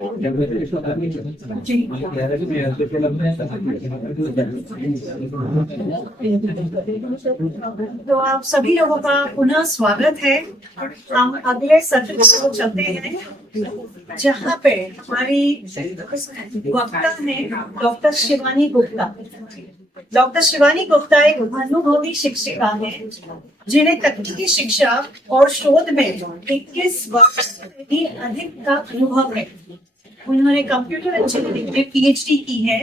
तो आप सभी लोगों का पुनः स्वागत है। हम अगले सत्र को चलते हैं जहाँ पे हमारी वक्ता है डॉक्टर शिवानी गुप्ता। डॉक्टर शिवानी गुप्ता एक अनुभवी शिक्षिका है जिन्हें तकनीकी शिक्षा और शोध में 21 वर्ष से भी अधिक का अनुभव है। उन्होंने कंप्यूटर इंजीनियरिंग में PhD की है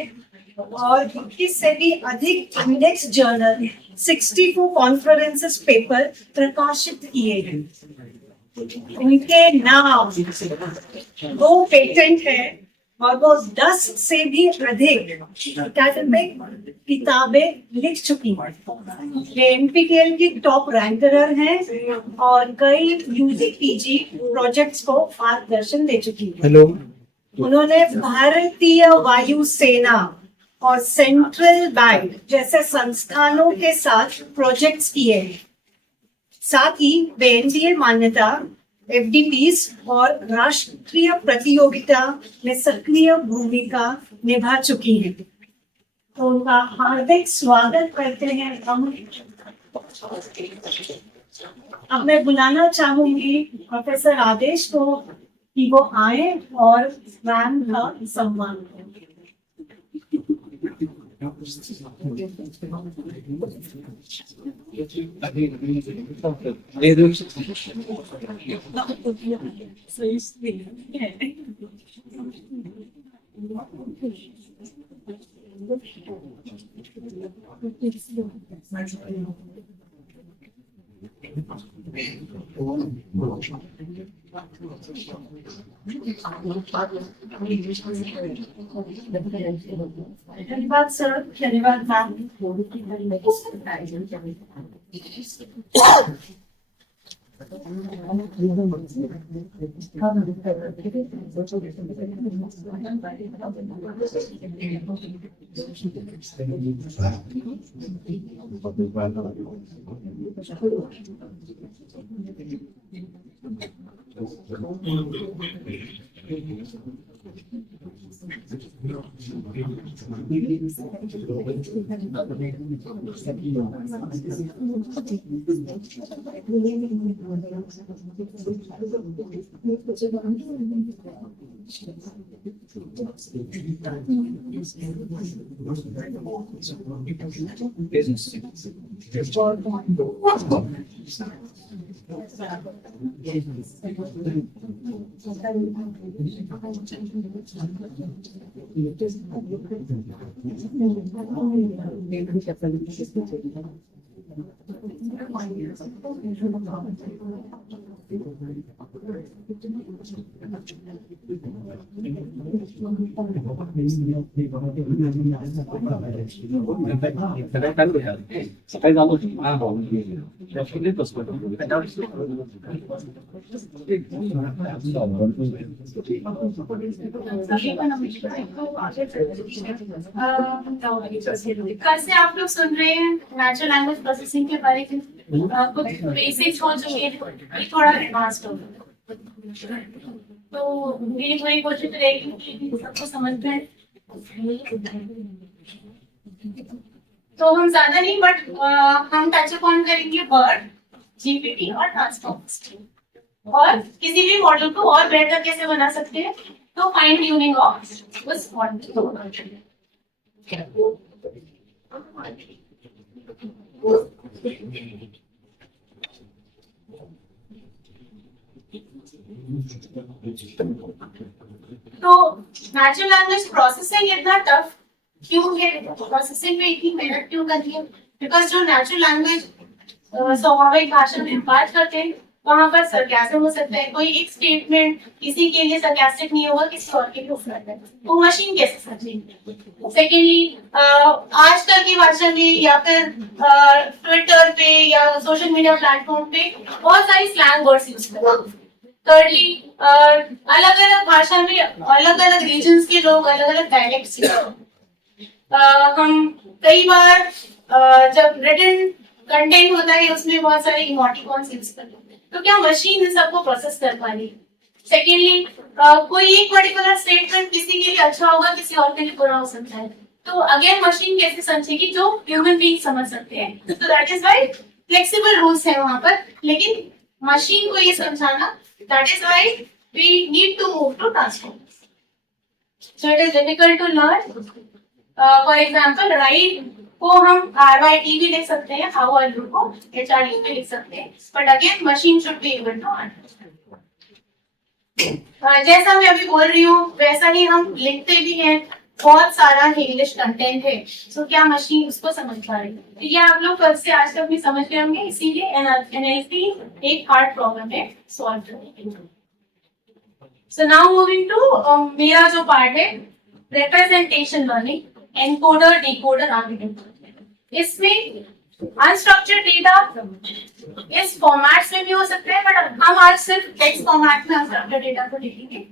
और 21 से भी अधिक इंडेक्स जर्नल, 64 कॉन्फ्रेंसेस पेपर प्रकाशित किए हैं। उनके नाम 2 पेटेंट है और वो 10 से भी अधिक एकेडमिक किताबें लिख चुकी हैं। ये NPTEL की टॉप रैंकर हैं और कई UG PG प्रोजेक्ट्स को मार्गदर्शन दे चुकी हैं। हेलो। उन्होंने भारतीय वायु सेना और सेंट्रल बैंक जैसे संस्थानों के साथ प्रोजेक्ट्स किए हैं। साथ ही वे NDA मान्यता, FDPs और राष्ट्रीय प्रतियोगिता में सक्रिय भूमिका निभा चुकी हैं। तो उनका हार्दिक स्वागत करते हैं हम। अब मैं बुलाना चाहूंगी प्रोफेसर आदेश को कि वो आए और मैम का सम्मान करें। धन्यवाद सर, धन्यवाद मैम। कल से आप लोग सुन रहे हैं नेचुरल लैंग्वेज प्रोसेसिंग के बारे में। कुछ बेसिक्स हो चुके हैं, थोड़ा एडवांस्ड हो। तो मेरी पूरी कोशिश रहेगी कि सबको समझ में। तो हम ज्यादा नहीं बट हम टच अपॉन करेंगे वर्ड, GPT और ट्रांसफॉर्मर्स और किसी भी मॉडल को और बेहतर कैसे बना सकते हैं। तो फाइन ट्यूनिंग ऑफ उस मॉडल। तो नेचुरल लैंग्वेज प्रोसेसिंग इतना टफ क्यों है? प्रोसेसिंग में इतनी मेहनत क्यों करनी है? बिकॉज जो नेचुरल लैंग्वेज स्वाभाविक भाषा में बात करते हैं वहां पर सरकास्म हो सकता है। कोई एक स्टेटमेंट किसी के लिए सरकास्टिक नहीं होगा, किसी और के लिए हो सकता है। वो मशीन कैसे समझेगी? सेकेंडली आजकल की भाषा में या फिर ट्विटर पे या सोशल मीडिया प्लेटफॉर्म पे बहुत सारी स्लैंग वर्ड्स यूज करते हैं। thirdly अलग अलग भाषा में अलग अलग रीजन्स के लोग अलग अलग डायलेक्ट्स के हम कई बार जब रिटन कंटेंट होता है उसमें बहुत सारे इमोटिकॉन्स यूज करते हैं। तो क्या मशीन इन सबको प्रोसेस कर पा रही है? सेकेंडली कोई एक पर्टिकुलर स्टेटमेंट किसी के लिए अच्छा होगा, किसी और के लिए बुरा हो सकता है, तो अगेन मशीन कैसे समझेगी, जो ह्यूमन बीइंग समझ सकते हैं। तो that is why flexible rules है वहां पर, लेकिन मशीन को ये समझाना, that is why we need to move to transformer. So it is difficult to learn. For example right को हम RYT भी लिख सकते हैं, हाउ आर यू को HRD भी लिख सकते हैं, but again machine should be able to understand. जैसा मैं अभी बोल रही हूँ वैसा ही हम लिखते भी हैं, बहुत सारा इंग्लिश कंटेंट है, तो क्या मशीन उसको समझ पा रही है? तो ये आप लोग कल से आज तक भी समझ गए होंगे, इसीलिए NLP एक हार्ड प्रॉब्लम है सॉल्व करने के लिए। सो नाउ मूविंग टू मेरा जो पार्ट है representation learning, encoder decoder architecture. इसमें अनस्ट्रक्चर्ड डेटा इस फॉर्मेट्स में भी हो सकता है, बट हम आज सिर्फ टेक्स्ट फॉर्मेट में अनस्ट्रक्चर्ड डेटा को लिखेंगे,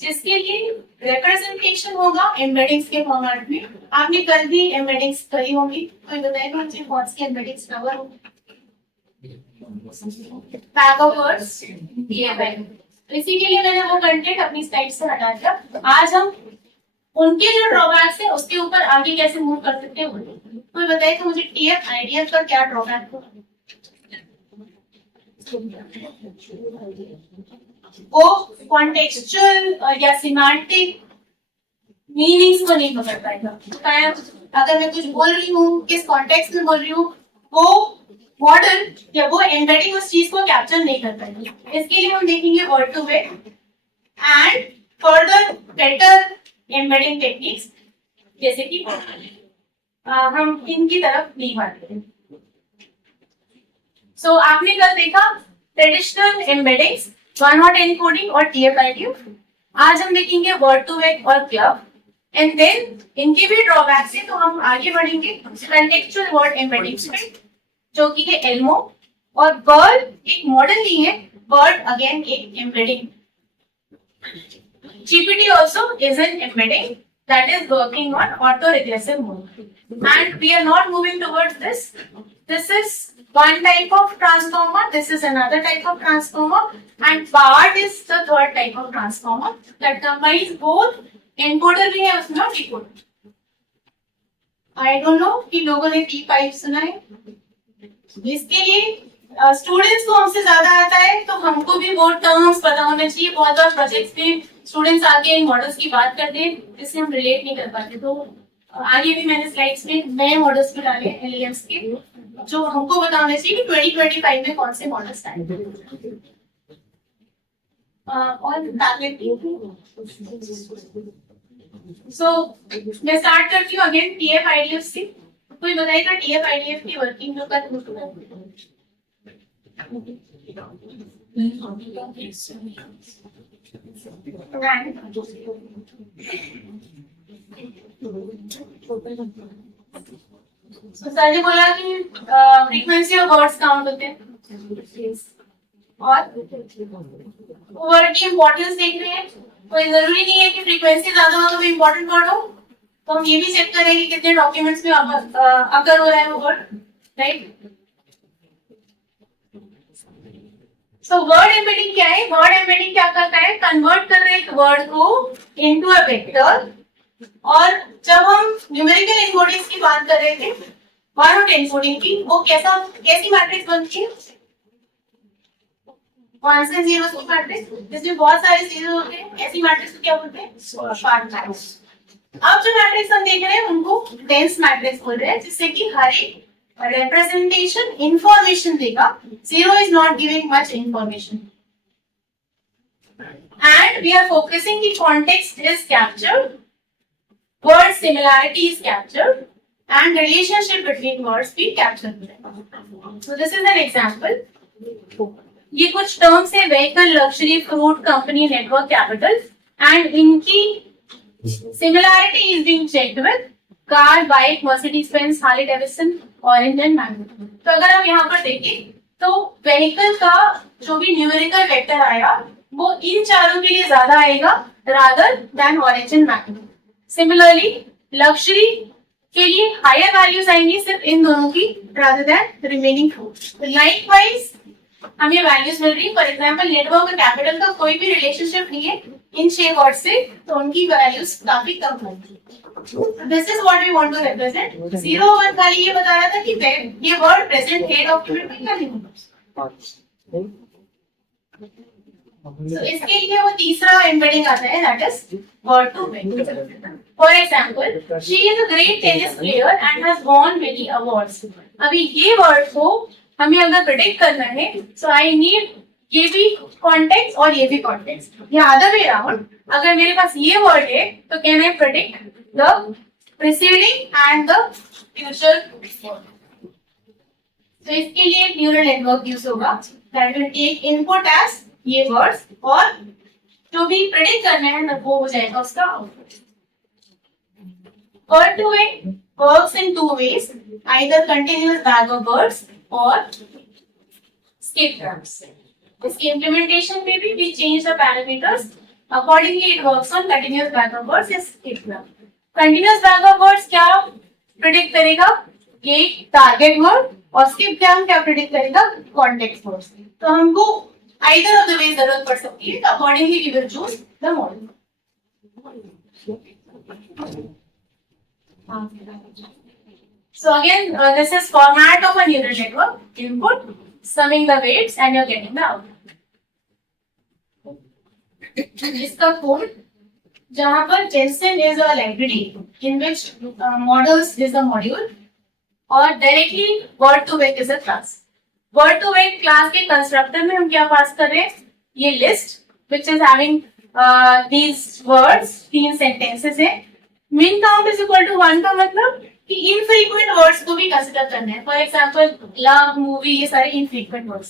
जिसके लिए रिप्रेजेंटेशन होगा एम्बेडिंग्स के फॉर्मेट में। आपने कल भी एम्बेडिंग्स करी होंगी, कोई बताएगा मुझे कौन सी एम्बेडिंग्स कवर होगी? बैग ऑफ वर्ड्स, इसी के लिए मैंने वो कंटेंट अपनी स्लाइड से हटा दिया। आज हम उनके जो ड्रॉबैक्स है उसके ऊपर आगे कैसे मूव कर सकते हैं। कोई बताएगा मुझे TF आइडियल का क्या ड्रॉबैक होगा? वो कॉन्टेक्सचुअल या सिमेंटिक मीनिंग्स को नहीं पकड़ पाएगा। अगर मैं कुछ बोल रही हूँ, किस कॉन्टेक्स्ट में बोल रही हूँ, वो मॉडल या वो एम्बेडिंग उस चीज को कैप्चर नहीं कर पाएगी। इसके लिए हम देखेंगे word to vec and further better embedding techniques, जैसे कि हम इनकी तरफ नहीं बढ़ते हैं। सो आपने कल देखा traditional embeddings, one hot encoding और TF-IDF। आज हम देखेंगे वर्ड टू वेट और क्लब, एंड देन इनके भी ड्रॉबैक्स है, तो हम आगे बढ़ेंगे कंटेक्चुअल वर्ड एम्बेडिंग्स पे, जो कि है एल्मो। और वर्ड एक मॉडल नहीं है, वर्ड अगेन एक embedding. GPT also is an embedding that is working on autoregressive mode, and we are not moving towards this. This is one type of transformer, this is another type of transformer, and BART is the third type of transformer that combines both encoder भी है उसमें और decoder। I don't know कि लोगों ने T5 सुना है? इसके लिए स्टूडेंट्स को हमसे ज्यादा आता है, तो हमको भी वो टर्म्स पता होना चाहिए। बहुत बार प्रोजेक्ट्स में स्टूडेंट्स आके इन मॉडल्स की बात करते हैं जिससे हम रिलेट नहीं कर पाते, तो आगे भी मैंने स्लाइड्स में नए मॉडल्स भी डाले LLMs के, जो हमको बताना चाहिए कि 2025 में कौन से मॉडल्स आए। और सो मैं स्टार्ट करती हूँ अगेन TF-IDF से। कोई बताएगा TF-IDF की वर्किंग जो कर सर ने बोला कि फ्रीक्वेंसी ऑफ वर्ड्स काउंट होते हैं, और वर्ड की इंपॉर्टेंस देख रहे हैं। कोई जरूरी नहीं है कि फ्रीक्वेंसी ज्यादा हो तो भी इंपॉर्टेंट वर्ड हो, तो हम ये भी चेक करें कि कितने डॉक्यूमेंट्स में अगर हो रहा है वो word, right. So word embedding क्या है? वर्ड एम्बेडिंग क्या करता है? कन्वर्ट कर रहे हैं एक वर्ड को इनटू अ वेक्टर। और जब हम न्यूमेरिकल एन्कोडिंग्स की बात कर रहे थे, वन हॉट एन्कोडिंग की, वो कैसी मैट्रिक्स बनती है? 1 से 0 की मैट्रिक्स, जिसमें बहुत सारे जीरो होते हैं, ऐसी मैट्रिक्स को क्या बोलते हैं? Sparse matrix. अब जो मैट्रिक्स हम देख रहे हैं उनको डेंस मैट्रिक्स बोल रहे हैं, जिससे कि हर एक representation information देगा, 0 is not giving much information, and we are focusing the context is captured, word similarity is captured, and relationship between words भी captured। So this is an example। ये कुछ टर्म्स है, vehicle, luxury, fruit, company, network, capital, and इनकी similarity is being checked with car, bike, Mercedes Benz, Harley Davidson, orange and mango. तो अगर हम यहाँ पर देखें तो व्हीकल का जो भी न्यूमेरिकल वेक्टर आएगा वो इन चारों के लिए ज्यादा आएगा rather than orange and mango. Similarly luxury के लिए हायर वैल्यूज आएंगी सिर्फ इन दोनों की rather than remaining fruit. Likewise हमें वैल्यूज मिल रही है। फॉर एग्जांपल नेटवर्क और कैपिटल का कोई भी रिलेशनशिप नहीं है इन 6 वर्ड से, तो उनकी वैल्यूज काफी कम होंगी। This is what we want to represent. 0 1 खाली ये बता रहा था कि ये वर्ड प्रेजेंट है डॉक्यूमेंट में या नहीं। So, इसके लिए वो तीसरा एम्बेडिंग आता है, that is word to vector. For example, she is a great tennis player and has won many awards. अभी ये वर्ड को हमें अगर प्रेडिक्ट करना है, सो आई नीड ये भी कॉन्टेक्स्ट और ये भी कॉन्टेक्स्ट। या अदर वे अराउंड, अगर मेरे पास ये वर्ड है तो can I predict the preceding and the future word. तो इसके लिए एक न्यूरल नेटवर्क यूज होगा that will take input as ये वर्ड्स, और जो भी प्रेडिक्ट करना है ना वो हो जाएगा उसका output. Word two way works in 2 ways, either continuous bag of words or skip tracks. इसकी implementation में भी we change the parameters, accordingly it works on continuous bag of words या skip track. Continuous bag of words क्या predict करेगा, ये target word, और skip track क्या predict करेगा, context words। तो हमको either of the ways जरूरत पड़ सकती है, accordingly we will choose the model. So again, this is format of a neural network. Input, summing the weights, and you're getting the output. इसका कोड, जहाँ पर Jensen is a library in which models is a module, और directly word to vec is a class. Word to vec class के constructor में हम क्या पास कर रहे हैं, ये list which is having these words, 3 sentences है। min count is equal to 1 का मतलब कि infrequent words को भी कंसिडर करना है। फॉर एग्जांपल लव, मूवी, ये सारे infrequent words।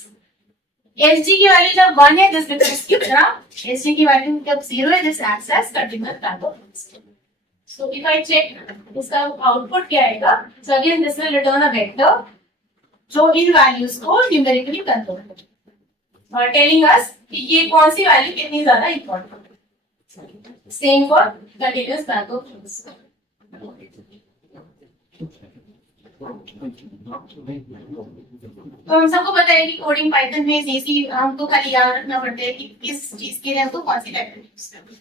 SG की वैल्यू जब 1 है this becomes skip trap, SG की वैल्यू जब 0 है this acts as continuous bag of words। So if I check इसका आउटपुट क्या आएगा, so again this will return a vector जो इन वैल्यूज को न्यूमेरिकली कन्वर्ट करेगा और टेलिंग अस कि ये कौन सी वैल्यू कितनी ज्यादा इंपॉर्टेंट है। Same for continuous bag of words. तो हम सबको पता है कि कोडिंग पाइथन में इजी, हमको खाली याद रखना पड़ता है कि किस चीज के लिए हमको कौन सी लाइब्रेरी यूज करनी है।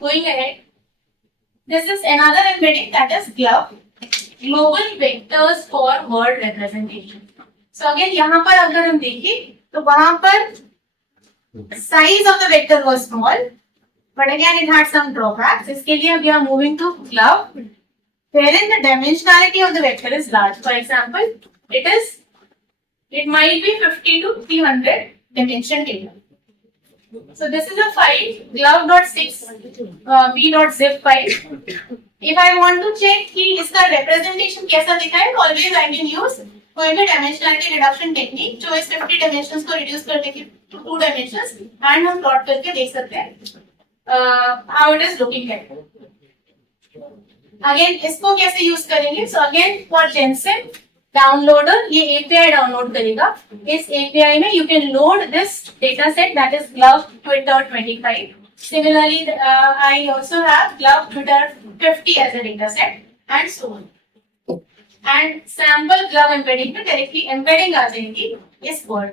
Going ahead, this is another embedding that is glove, global vectors for word representation. So again यहाँ पर अगर हम देखें तो वहां पर size of the vector was small, but again it had some drawbacks. इसके लिए we are moving to glove wherein the dimensionality of the vector is large. For example, it might be 50 to 300 dimension data. So this is a file glove.6 b.zip file. If I want to check कि इसका representation कैसा दिखा है, always I can use कोई भी dimensionality reduction technique जो इस 50 dimensions को reduce करने की 2 dimensions and हम plot करके देख सकते हैं how it is looking like. Again इसको कैसे यूज करेंगे, so again for gensim downloader ये एपीआई डाउनलोड करेगा। इस एपीआई में you can load this data set that is glove Twitter 25। Similarly I also have glove Twitter 50 as a data set and so on, and sample glove embedding में directly embedding आ जाएगी इस वर्ड।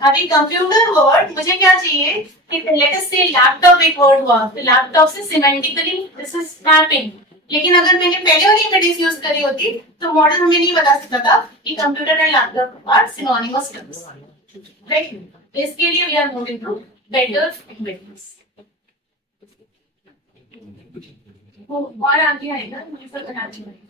अभी computer word मुझे क्या चाहिए कि let us से लैपटॉप एक वर्ड हुआ, लैपटॉप से सिमेंटिकली दिस इज मैपिंग, लेकिन अगर मैंने पहले वाली इमेजेस यूज करी होती तो मॉडल हमें नहीं बता सकता था कि computer and laptop are synonymous terms, right. इसके लिए we are moving to better images. और आगे आएगा मुझे सब बता दीजिए।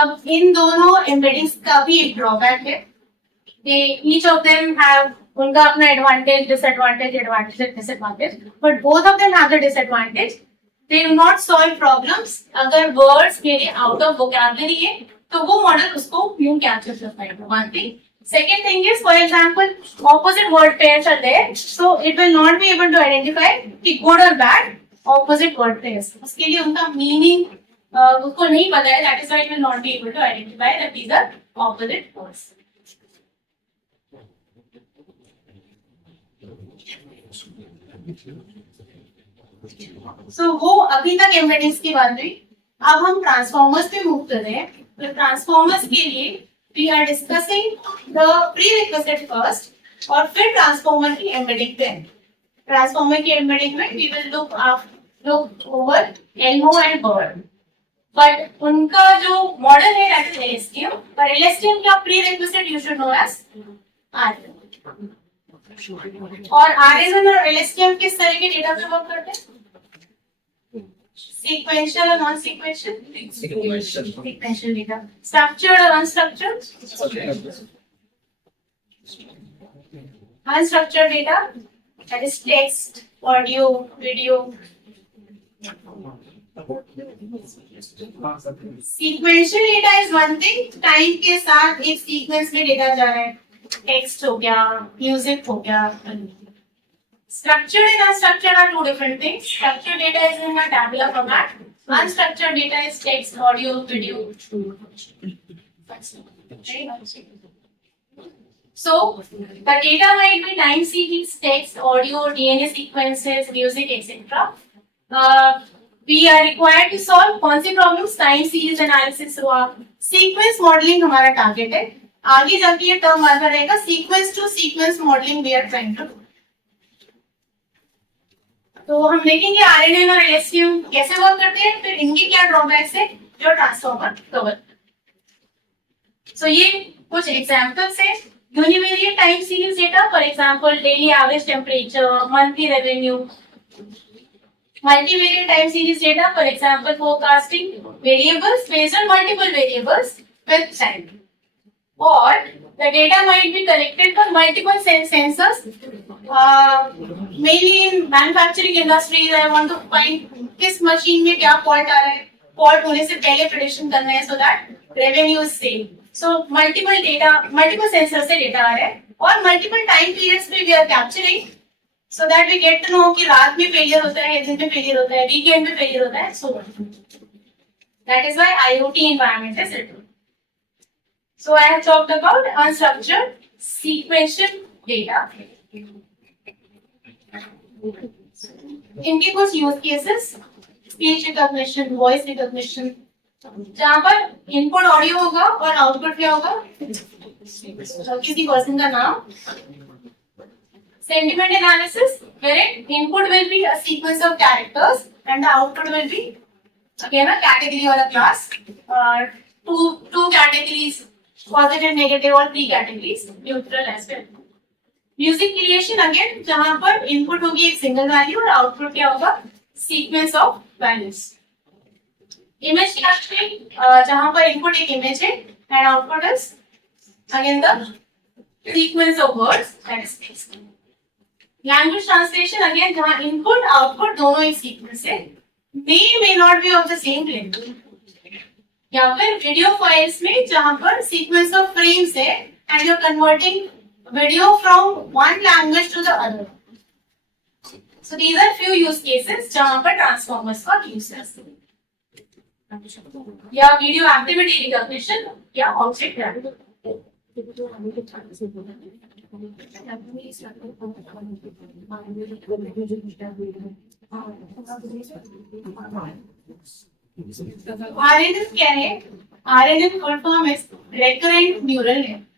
अब इन दोनों एम्बेडिंग्स का भी एक ड्रॉबैक है। ईच ऑफ देम हैव उनका अपना advantage, disadvantage, advantage and disadvantage, but both of them have the disadvantage. They do not solve problems. अगर वर्ड्स मेरे आउट ऑफ वोकैबुलरी है तो वो मॉडल उसको यूं कैप्चर कर पाएगा, one thing. Second thing is, for example, opposite word pairs are there, so it will not be able to identify the good or bad opposite word pairs. उसके लिए उनका मीनिंग उसको नहीं पता है, that is why it will not be able to identify that these are opposite words. सो वो अभी तक एम्बेडिंग्स की बात हुई। अब हम ट्रांसफॉर्मर्स पे मूव कर रहे हैं। तो ट्रांसफॉर्मर्स के लिए we are discussing the prerequisite first और फिर ट्रांसफॉर्मर की एम्बेडिंग पे। ट्रांसफॉर्मर की एम्बेडिंग में we will look over ELMo and BERT. But उनका जो मॉडल है दैट इज एलएसटीएम, पर एलएसटीएम का prerequisite you should know as RNN. और आरएनएन और एलएसटीएम किस तरह के डेटा पे वर्क करते हैं? Sequential or non-sequential? Sequential data. Structured or unstructured? Unstructured data, that is text, audio, video. Sequential data is one thing. Time के साथ एक sequence में data जा रहा है. Text हो गया, music हो गया. Structured and unstructured are two different things. Structured data is in a tabular format. Unstructured data is text, audio, video. So the data might be time series, text, audio, DNA sequences, music, etc. We are required to solve कौन सी problems? Time series analysis हुआ. Sequence modeling हमारा target है. आगे जाके ये term आता रहेगा. Sequence to sequence modeling we are trying to do. तो हम देखेंगे आरएनएन और एलएसटीएम कैसे वर्क करते हैं, फिर इनकी क्या ड्रॉबैक्स है जो ट्रांसफॉर्मर कवर। सो ये कुछ एग्जांपल्स है। Univariate time series data, for example daily average temperature, monthly revenue. Multivariate time series data, for example forecasting variables based on multiple variables with time. और the data might be collected from multiple sensors. Mainly in manufacturing industries, I want to find किस मशीन में क्या फॉल्ट आ रहा है, फॉल्ट होने से पहले प्रेडिक्शन करना है, so that revenue is same. So multiple data, multiple sensors से डेटा आ रहा है और multiple time periods पे we are capturing, so that we get to know कि रात में फेलियर होता है, दिन में फेलियर होता है, वीकेंड में फेलियर होता है, so that is why IoT environment is written. So I have talked about unstructured sequential data. इनके कुछ use cases, speech recognition, voice recognition, जहाँ पर इनपुट ऑडियो होगा और आउटपुट क्या होगा, किसी पर्सन का नाम। Sentiment analysis, wherein input will be a sequence of characters and the output will be again a category or a class. Two categories, positive, negative और three categories, neutral as well. Music creation, again जहां पर इनपुट होगी एक single value और output क्या होगा, sequence of values. Image capturing, जहां पर इनपुट एक इमेज है and output is again the sequence of words, that is text. Language translation, again जहां इनपुट आउटपुट दोनों एक सीक्वेंस है, may not be of the same language. या फिर वीडियो फाइल्स में जहां पर सीक्वेंस ऑफ फ्रेम्स है and you are converting video from one language to the other. So these are few use cases जहाँ पर transformers का use है। या video activity recognition या object tracking। RNN क्या है? RNN full form is recurrent neural net।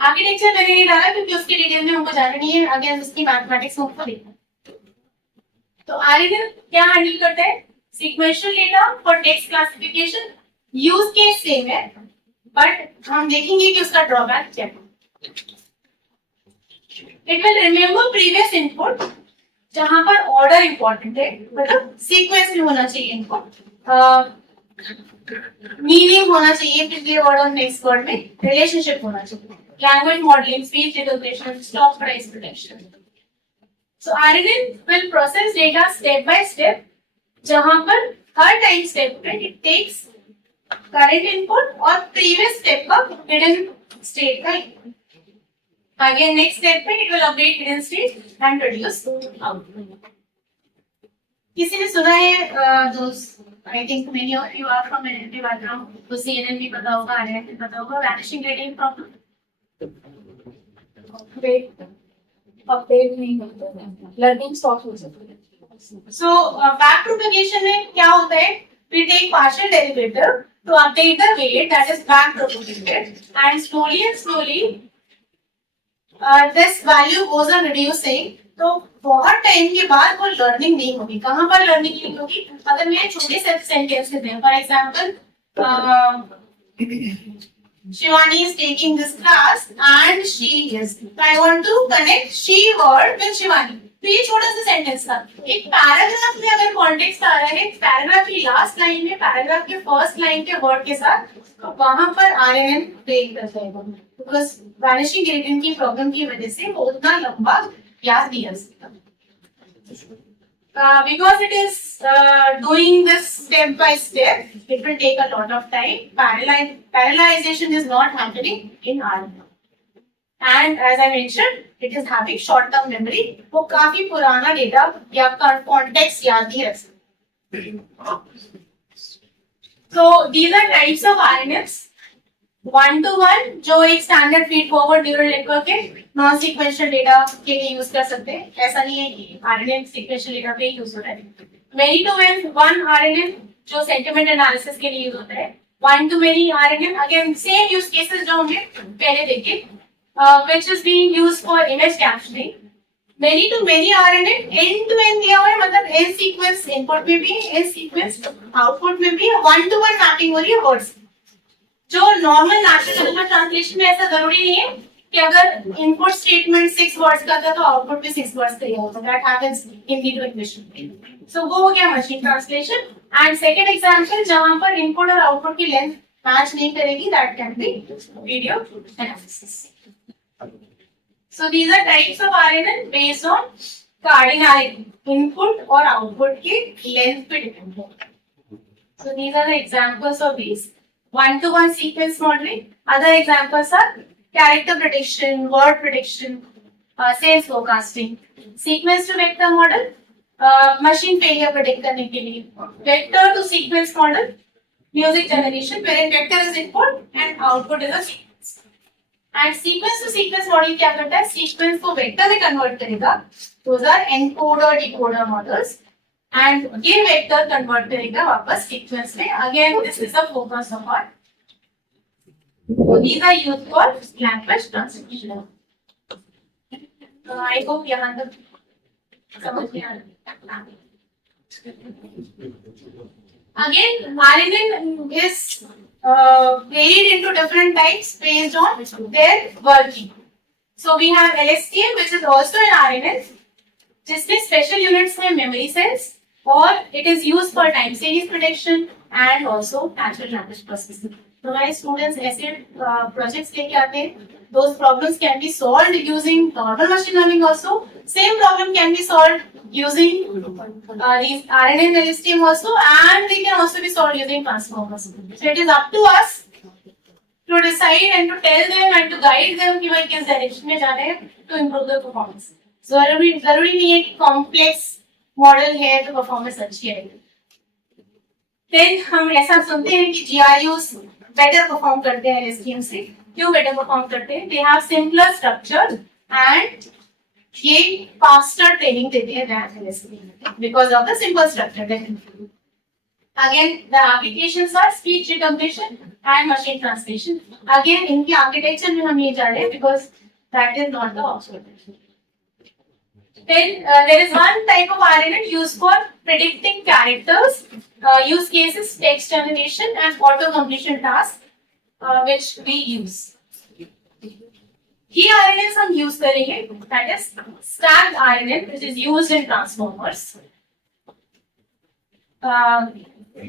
Architecture मैंने नहीं डाला क्योंकि उसके डिटेल में हमको जाना नहीं है, आगे हम उसकी मैथमेटिक्स में ऊपर देखते हैं। तो आरएनएन क्या हैंडल करता है, sequential data for text classification. Use case same है बट हम देखेंगे कि उसका ड्रॉबैक क्या है। It will remember previous input, जहां पर ऑर्डर इंपॉर्टेंट है, मतलब सीक्वेंस में होना चाहिए इनपुट, मीनिंग होना चाहिए पिछले वर्ड और नेक्स्ट वर्ड में, रिलेशनशिप होना चाहिए। Language modelling, speech recognition, stock price prediction. So RNN will process data step by step, जहां पर हर टाइम स्टेप पे इट टेक्स करंट इनपुट और प्रीवियस स्टेप का हिडन स्टेट का इनपुट। अगेन नेक्स्ट स्टेप पे it will update hidden state and produce output. किसी ने सुना है दोस्त, I think many of you are from NLP background, तो CNN भी पता होगा, RNN भी पता होगा, vanishing gradient problem। अपडेट नहीं होते हैं, लर्निंग स्टॉप हो सकती है। So back propagation में क्या होता है? We take partial derivative to update the weight that is back propagated, and slowly this value goes on reducing. तो बहुत टाइम के बाद वो लर्निंग नहीं होगी। कहाँ पर लर्निंग नहीं होगी? अगर मैं छोटे से सेंटेंस लेते हैं, for example Shivani is taking this class and she is. So I want to connect she word with Shivani. तो ये छोटा सा सेंटेंस था। एक पैराग्राफ में अगर कॉन्टेक्स्ट आ रहा है, पैराग्राफ की लास्ट लाइन में पैराग्राफ के फर्स्ट लाइन के वर्ड के साथ, तो वहां पर RNN फेल कर जाएगा, बिकॉज वैनिशिंग ग्रेडियंट की प्रॉब्लम की वजह से वो उतना लंबा याद नहीं कर सकता। Because it is doing this step by step, it will take a lot of time. Parallelization is not happening in RNN. And as I mentioned, it is having short-term memory. वो काफी पुराना डेटा या कॉन्टेक्स्ट याद नहीं रख सकता। So these are types of RNNs. One to one जो एक standard feed forward neural network है, नॉन सीक्वेंशियल डेटा के लिए यूज कर सकते हैं। ऐसा नहीं है कि RNN सीक्वेंशियल डेटा पे यूज हो रहा है। मेनी टू वन RNN जो सेंटिमेंट एनालिसिस के लिए यूज होता है। One two many RNN again same use cases जो हमने पहले देखे, which is being used for image capturing. Many to many RNN end to end दिया हुआ है, मतलब in sequence input में भी है, in sequence output में भी है, one to one मैपिंग हो रही है वर्ड्स। जो नॉर्मल नेचुरल लैंग्वेज ट्रांसलेशन में ऐसा जरूरी नहीं है कि अगर इनपुट स्टेटमेंट 6 वर्ड्स का था तो आउटपुट भी 6 वर्ड्स का ही होगा। That happens in the equation. So वो हो गया machine translation. And second example जहां पर इनपुट और आउटपुट की लेंथ मैच नहीं करेगी, that can be video analysis. So these are types of RNN based on cardinality, input और output के length पे depend है। So these are the examples of these. One-to-one sequence modeling. Other examples are character prediction, word prediction, sales forecasting. Sequence to vector model, machine failure predict करने के लिए. Vector to sequence model, music generation, wherein vector is input and output is a sequence. And sequence to sequence model क्या करता है? Sequence को vector में convert करेगा, those are encoder decoder models, and ये वेक्टर कन्वर्ट करेगा वापस sequence में। Again this is the focus of our, these are used for language translation. I hope यहां तक समझ में आ रहा है। Again, RNN is varied into different types based on their working. So we have LSTM, which is also an RNN, जिसमें special units हैं memory cells, और it is used for time series prediction and also natural language processing. तो हमारे students ऐसे projects लेके आते हैं. Those problems can be solved using normal machine learning also. Same problem can be solved using these RNN and LSTM also, and they can also be solved using transformers. So it is up to us to decide and to tell them and to guide them कि भाई किस direction में जाना है to improve their performance. जरूरी नहीं है कि complex model है तो performance अच्छी आएगी. Then हम ऐसा सुनते हैं कि GRUs better perform करते हैं LSTM से. क्यों better perform करते हैं? They have simpler structure and ये faster training देते हैं than LSTM because of the simple structure. Again, the applications are speech recognition and machine translation. Again, इनकी architecture में हम ये जा रहे हैं because that is not the Oxford. Then there is one type of RNN used for predicting characters, use cases, text generation, and auto completion tasks, which we use. Key RNNs हम use करेंगे, that is stacked RNN, which is used in transformers.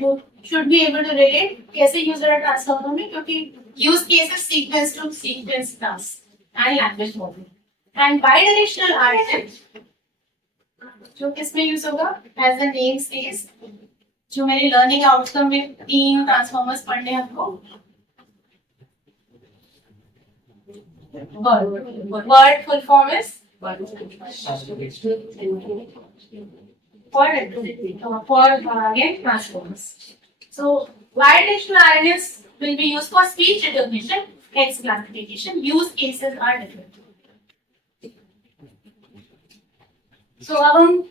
You should be able to relate कैसे use करें transformer में, क्योंकि use cases sequence to sequence tasks and language modeling. And bidirectional RNN जो किसमें यूज होगा? As the name says, जो मेरे learning outcome में 3 ट्रांसफॉर्मर्स पढ़ने हैं आपको. Word full form is for again transformers. So bidirectional RNNs will be used for speech recognition, text classification. Use cases are different. सो अब हम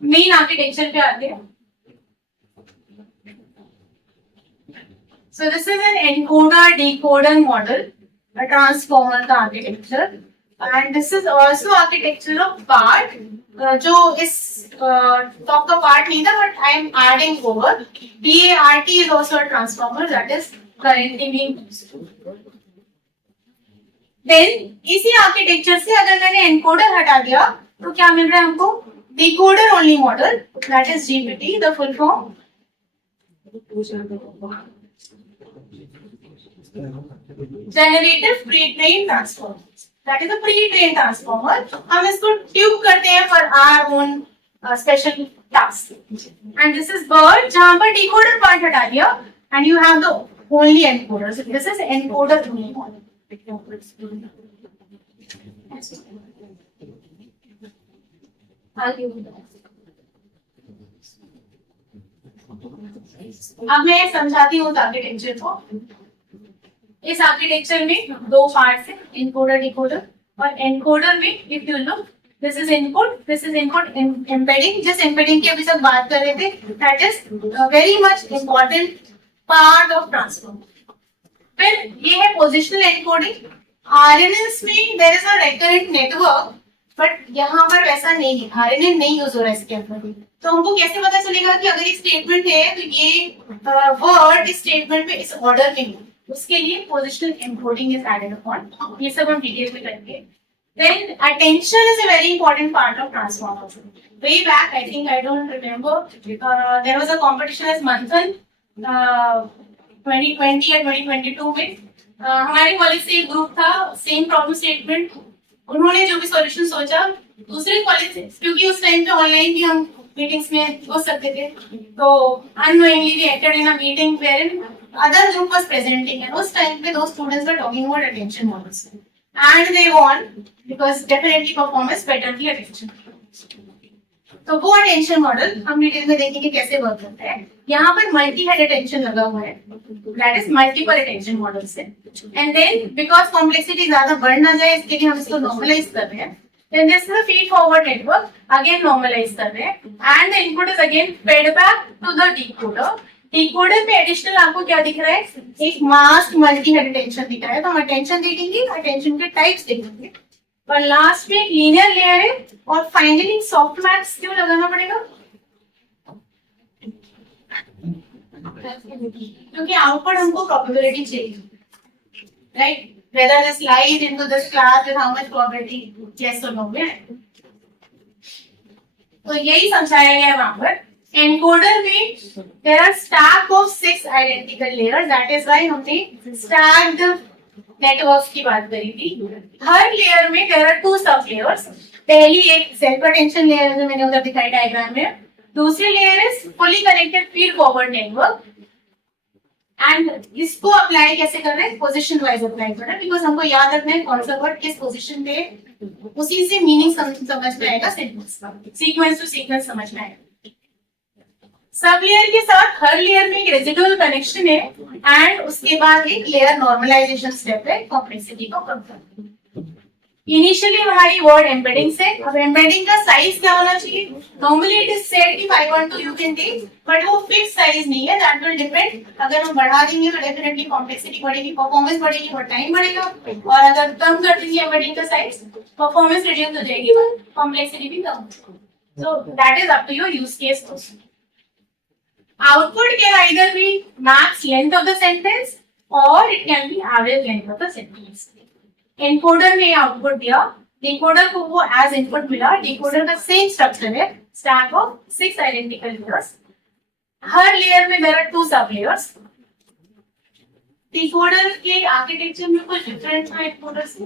मेन आर्किटेक्चर पे आते हैं. So this is an encoder decoder model, a transformer का architecture, and this is also architecture of part जो इस top का part नहीं था, but I am adding over. BART is also a transformer that is currently being used. Then इसी architecture से अगर मैंने encoder हटा दिया तो क्या मिल रहा है हमको? Decoder only model, that is GPT, the full form. Generative pre-trained transformer. That is a pre-trained transformer. हम इसको tune करते हैं for our own special task. And this is bird जहाँ पर decoder part हटा दिया and you have the only encoder. So this is encoder only model. अब मैं समझाती हूँ आर्किटेक्चर को. इस आर्किटेक्चर में दो पार्ट्स हैं, इनकोडर डिकोडर. और एनकोडर में if you look, this is input embedding. जिस एम्बेडिंग की अभी तक बात कर रहे थे, that is very much important part of transformer. फिर ये है पोजिशनल एनकोडिंग. आरएनएस में there is a recurrent network, but यहाँ पर वैसा नहीं है. आरएनएन नहीं यूज हो रहा है इसके अंदर. तो हमको कैसे पता चलेगा कि अगर ये स्टेटमेंट है तो ये वर्ड इस स्टेटमेंट में इस ऑर्डर में है? उसके लिए positional encoding is added upon. ये सब हम डिटेल में करेंगे. Then attention is a very important part of transformers. Way back, I think I don't remember, there was a competition as Manthan 2020 या 2022 में. हमारे कॉलेज से एक ग्रुप था, सेम प्रॉब्लम स्टेटमेंट. उन्होंने जो भी सॉल्यूशन सोचा, दूसरे कॉलेज से, क्योंकि उस टाइम पे ऑनलाइन भी हम मीटिंग्स में हो सकते थे, तो unknowingly we entered in a meeting wherein other group was presenting, and उस टाइम पे those students were talking about attention models, and they won because definitely performance better the attention. तो वो अटेंशन मॉडल हम डिटेल में देखेंगे कैसे वर्क करता है. यहाँ पर मल्टी हेड अटेंशन लगा हुआ है, that is multiple attention model से. एंड देन बिकॉज कॉम्प्लेक्सिटी ज्यादा बढ़ ना जाए इसके लिए हम इसको नॉर्मलाइज कर रहे हैं. Then this is a feed forward network, again normalize कर रहे हैं, and the input is again fed back to the decoder. Decoder पे additional आपको क्या दिख रहा है? एक masked multi-head attention दिख रहा है. तो हम attention देखेंगे, attention के types देखेंगे. और लास्ट में लीनियर लेयर है, और फाइनली सॉफ्ट मैप्स क्यों लगाना पड़ेगा? क्योंकि आउटपुट हमको प्रोबेबिलिटी चाहिए, right? Whether this lies into this class with how much probability, yes or no है. तो यही समझाया गया है वहां पर. एनकोडर में there are stack of 6 identical layers. That is why हमने stacked नेटवर्क्स की बात करी थी. हर लेयर में there are 2 सब लेयर्स. पहली एक सेल्फ अटेंशन लेयर जो मैंने उधर दिखाई डायग्राम में. दूसरी layer is fully connected feed forward network. And इसको अप्लाई कैसे कर रहे हैं? पोजीशन वाइज अप्लाई कर रहे हैं, बिकॉज हमको याद रखना है कौन सा वर्ड किस पोजीशन पे, उसी से मीनिंग समझ में आएगा, सीक्वेंस टू सीक्वेंस समझ में आएगा. सब लेयर के साथ हर लेयर में एक रेजिडुअल कनेक्शन है, एंड उसके बाद एक लेयर नॉर्मलाइजेशन स्टेप है कॉम्प्लेक्सिटी को कम करना. इनिशियली हमारी वर्ड एम्बेडिंग से. अब एम्बेडिंग का साइज क्या होना चाहिए? नॉर्मली इट इज सेड कि 512 यू कैन टेक, बट वो फिक्स साइज नहीं है. That will depend. अगर हम बढ़ा देंगे तो डेफिनेटली कॉम्प्लेक्सिटी बढ़ेगी, परफॉर्मेंस बढ़ेगी और टाइम बढ़ेगा. और अगर कम कर देंगे एम्बेडिंग का साइज, परफॉर्मेंस रिड्यूस हो जाएगी और कॉम्प्लेक्सिटी भी कम. So that is up to your use case. Output can either be max length of the sentence or it can be average length of the sentence. Encoder ने आउटपुट दिया, decoder को वो as input मिला. decoder का सेम स्ट्रक्चर है, stack of 6 identical layers. हर लेयर में there are 2 सब layers. decoder के आर्किटेक्चर में कुछ डिफरेंट है encoder से.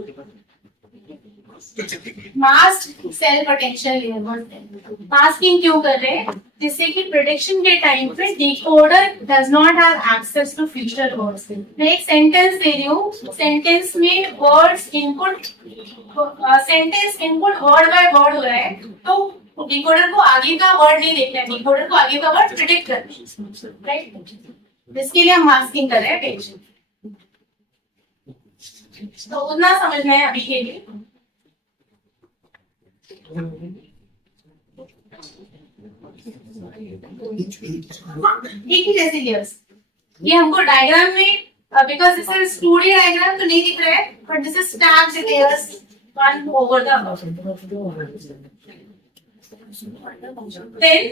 Mask self attention layer. Masking क्यों कर रहे हैं? जिससे कि प्रेडिक्शन के टाइम पे decoder does not have access to future words. मैं एक सेंटेंस दे रही हूँ, सेंटेंस में words input, sentence input word by word हो रहा है, तो डिकोडर को आगे का वर्ड नहीं देखना है, डिकोडर को आगे का वर्ड प्रेडिक्ट करना है, राइट? जिसके लिए हम मास्किंग कर रहे हैं अटेंशन. तो उतना समझना है अभी के लिए. एक ही जैसे लेयर्स। ये हमको डायग्राम में because this is 2D diagram तो नहीं दिख रहा है, but this is stacked layers one over the other. Then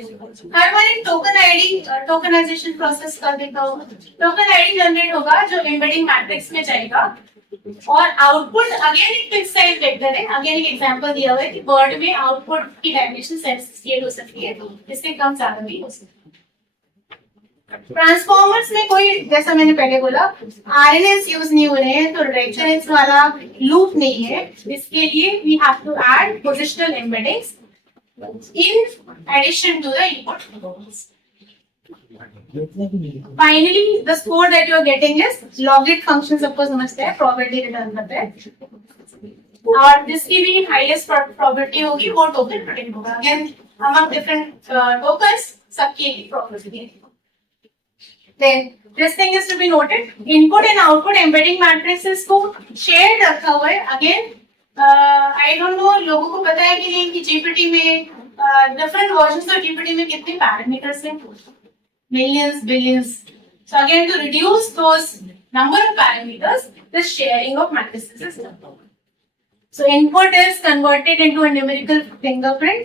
हर बार एक टोकन आईडी टोकनाइजेशन प्रोसेस कर देता हूँ। टोकन आईडी जनरेट होगा जो एम्बेडिंग मैट्रिक्स में जाएगा और आउटपुट अगेन एक फिक्स साइज वेक्टर है। अगेन एक एग्जांपल दिया हुआ है कि वर्ड में आउटपुट की डायमेंशन 68 हो सकती है, इससे कम ज्यादा भी हो सकती है। ट्रांसफॉर्मर्स में कोई, जैसा मैंने पहले बोला, आरएनएस यूज नहीं हो रहे हैं तो रेफरेंस वाला लूप नहीं है। इसके लिए we have to add positional embeddings in addition to the input nodes. Finally, the score that you are getting is logit function सबको समझते हैं, probability रिटर्न करते हैं और जिसकी भी highest probability होगी वो token प्रिंट होगा। Again, among different tokens सबकी एक probability है। Then this thing is to be noted, input and output embedding matrices को shared रखा हुआ है। Again, आई डोंट नो लोगों को पता है कि नहीं कि जीपीटी में डिफरेंट वर्जन्स ऑफ जीपीटी में कितने पैरामीटर्स हैं, millions billions. So again to reduce those number of parameters this sharing of matrices is done. So input is converted into a numerical fingerprint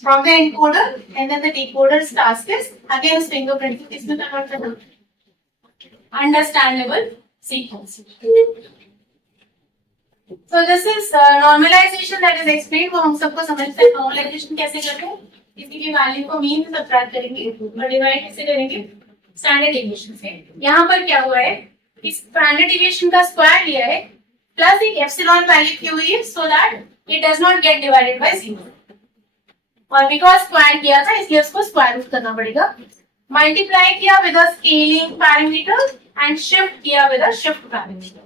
from the encoder and then the decoder's task is again उस fingerprint को किसमें convert करना, understandable sequence. So this is normalization that is explained। वो हम सबको समझते हैं normalization कैसे करते हैं। किसी भी वैल्यू को मीन से सब्ट्रैक्ट करेंगे और डिवाइड कैसे करेंगे, स्टैंडर्ड डेविएशन से। यहाँ पर क्या हुआ है, इस स्टैंडर्ड डेविएशन का स्क्वायर लिया है प्लस एक एप्सिलॉन वैल्यू की हुई है so that it does not gate divided by 0 और बिकॉज स्क्वायर किया था इसलिए उसको स्क्वायर रूट करना पड़ेगा। मल्टीप्लाई किया with a scaling parameter and shift किया with a shift parameter.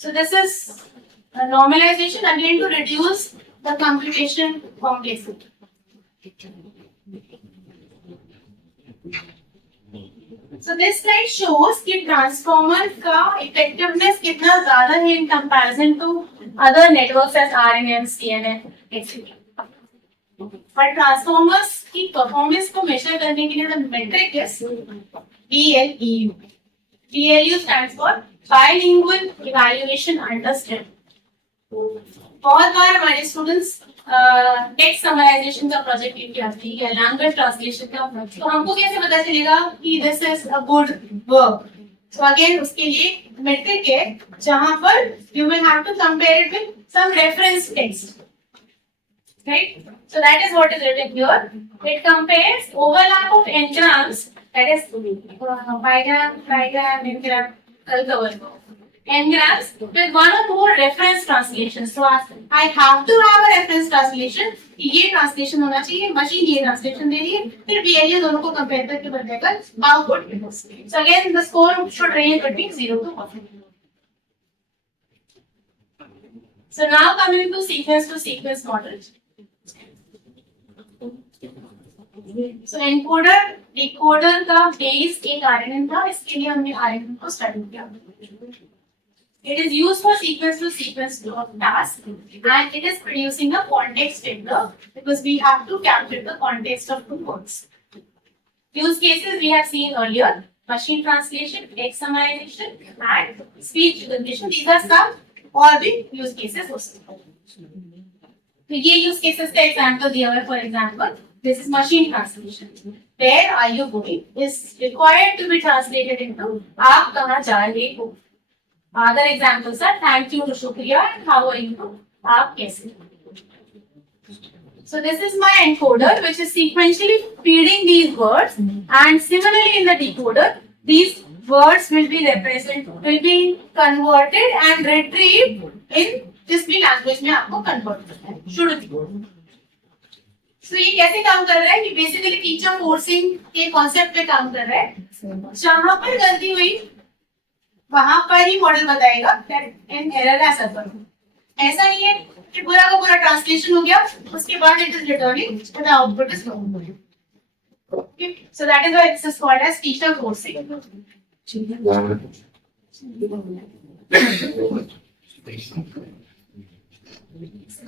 So this is normalization again to reduce the computation complexity। So this slide shows कि ट्रांसफॉर्मर का effectiveness कितना ज्यादा है in comparison to other networks as RNN, CNN, etc. But transformers की performance को measure करने के लिए the metric is BLEU। BLEU stands for Bilingual Evaluation Under Stress। बहुत बार हमारे स्टूडेंट्स टेक्स्ट समराइजेशन का प्रोजेक्ट लेके आते हैं या लैंग्वेज ट्रांसलेशन का, तो हमको कैसे पता चलेगा कि this is a good work. So again उसके लिए मेट्रिक है जहां पर you will have to compare it with some reference text, right. So that is what is written here. It compares overlap of ngrams, that is bigram ngram call cover engrams with one or more reference translations। So I have to have a reference translation। ये translation होना चाहिए, मशीन ये translation दे रही है, फिर BLE दोनों को compare करके बताएगा how good it is। So again the score should range between 0 to 100। So now coming to sequence model। So encoder decoder का base एक RNN था, इसके लिए हमने RNN को study किया। It is used for sequence task and it is producing a context figure because we have to capture the context of two words। Use cases we have seen earlier: machine translation, text summarization, and speech recognition। These are some और भी use cases हो सकते हैं। तो ये use cases का example दिया हुआ है। For example, this is machine translation। Where are you going is required to be translated into आप कहाँ जा रहे हो। Other examples are thank you to Shukriya and how are you? आप कैसे? So this is my encoder which is sequentially feeding these words and similarly in the decoder these words will be converted and retrieved in जिस भी language में आपको convert करना है should be। So ये कैसे काम कर रहा है कि basically teacher forcing के concept पे काम कर रहा है। जहाँ पर गलती हुई वहां पर ही मॉडल बताएगा एन एरर ऐसा पर। ऐसा नहीं है कि पूरा का पूरा ट्रांसलेशन हो गया उसके बाद it is returning the output is wrong. Okay, so that is why it's called as teacher forcing.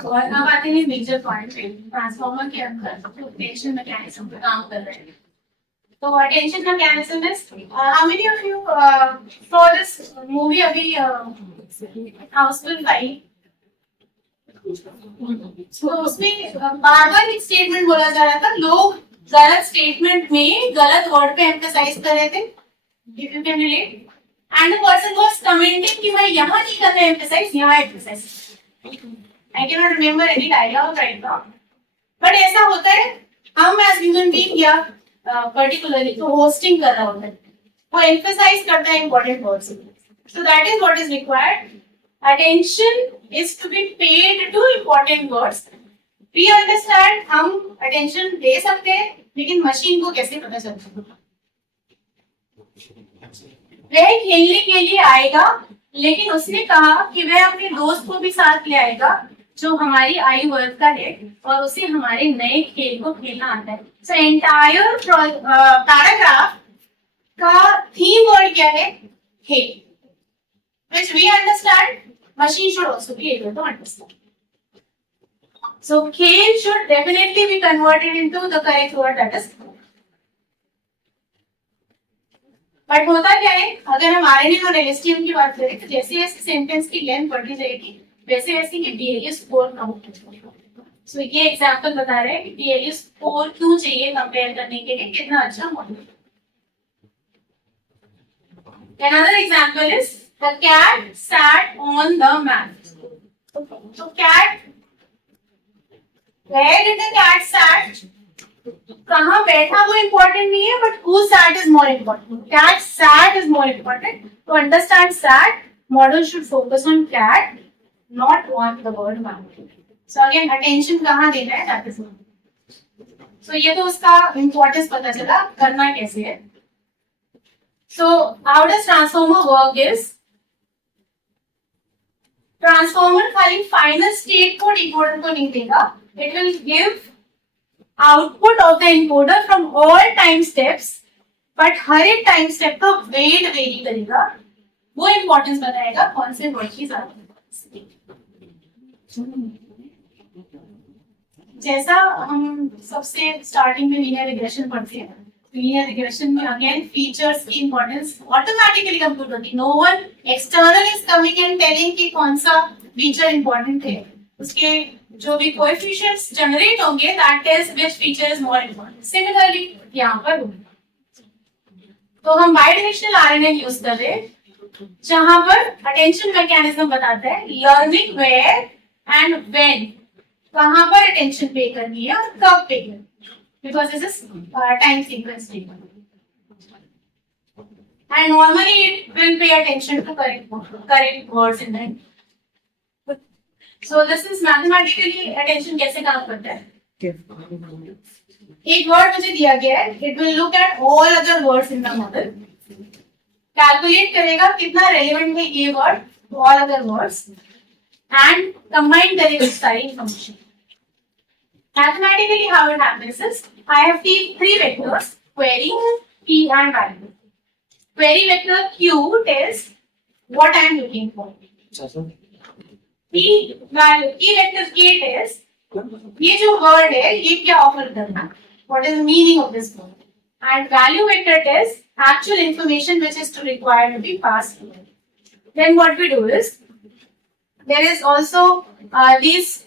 और अब आते हैं मेजर पॉइंट पे, ट्रांसफार्मर के अंदर जो टेंशन मैकेनिज्म पे काम कर रहे हैं। तो attention mechanism is how many of you saw this movie अभी हाउसफुल 5? तो उसमें बार बार एक स्टेटमेंट बोला जा रहा था, लोग गलत स्टेटमेंट में गलत वर्ड पे एम्फसाइज कर रहे थे, if you can relate, and the person was commenting कि मैं यहाँ नहीं कर रहा एम्फसाइज, यहाँ emphasise. I cannot remember any dialogue right now, but ऐसा होता है, हम as human being या पर्टिकुलरली तो होस्टिंग कर रहा होता है, वो एम्फसाइज करता है important words. So that is what is required, attention is to be paid to important words. We understand, हम अटेंशन दे सकते हैं, लेकिन मशीन को कैसे पता चलता है? वह खेलने के लिए आएगा, लेकिन उसने कहा कि वह अपने दोस्त को भी साथ ले आएगा जो हमारी आयु वर्ग का है और उसे हमारे नए खेल को खेलना आता है। सो एंटायर पैराग्राफ का थीम वर्ड क्या है? खेल, which we understand, machine should also be able to understand. So खेल should definitely be converted into the correct word, that is. But होता क्या है, अगर हम RNA और LSTM की बात करें तो जैसे जैसे सेंटेंस की लेंथ बढ़ती जाएगी वैसे वैसे ये DLE स्कोर कम होगा। सो ये एग्जांपल बता रहे हैं कि DLE स्कोर क्यों चाहिए कंपेयर करने के लिए, कितना अच्छा model. Another example is the cat sat on the mat. So cat, where did the cat sat? कहाँ बैठा वो important नहीं है, but who sat is more important. Cat sat is more important. To understand sat, model should focus on cat, not on the word mat. So again, attention कहाँ देना है, that is not. So ये तो उसका importance पता चला, करना कैसे है. So how does transformer work is, transformer खाली final state को decoder को नहीं देगा, it will give output of the encoder from all time steps, but हर एक time step का weight vary करेगा, वो importance बताएगा कौन से word की ज़्यादा। जैसा हम सबसे स्टार्टिंग में लीनियर रिग्रेशन पढ़ते हैं, लीनियर रिग्रेशन में अगेन फीचर्स की इंपॉर्टेंस ऑटोमेटिकली कंप्यूट होती है। No one external is coming and telling कि कौन सा फीचर इंपॉर्टेंट है, उसके जो भी कोएफिशिएंट्स जनरेट होंगे that tells which feature is more important. Similarly यहाँ पर तो हम बायडायरेक्शनल आरएनए यूज कर रहे हैं जहां पर अटेंशन मैकेनिज्म बताता है लर्निंग वेयर एंड व्हेन, कहां पर अटेंशन पे करनी है और कब पे करनी है, because this is time sequence data. And normally it will pay attention to correct words in that. So this is mathematically attention कैसे काम करता है? एक word मुझे दिया गया है, it will look at all other words in the model, calculate करेगा कितना relevant है ये word to all other words and combine करेगा सारी information. Mathematically how it happens is, I have three vectors, query, key and value. Query vector Q tells what I am looking for. Key vector K tells ये जो word है ये क्या offer करना, what is the meaning of this word. And value vector tells actual information which is required to be passed through. Then what we do is, there is also these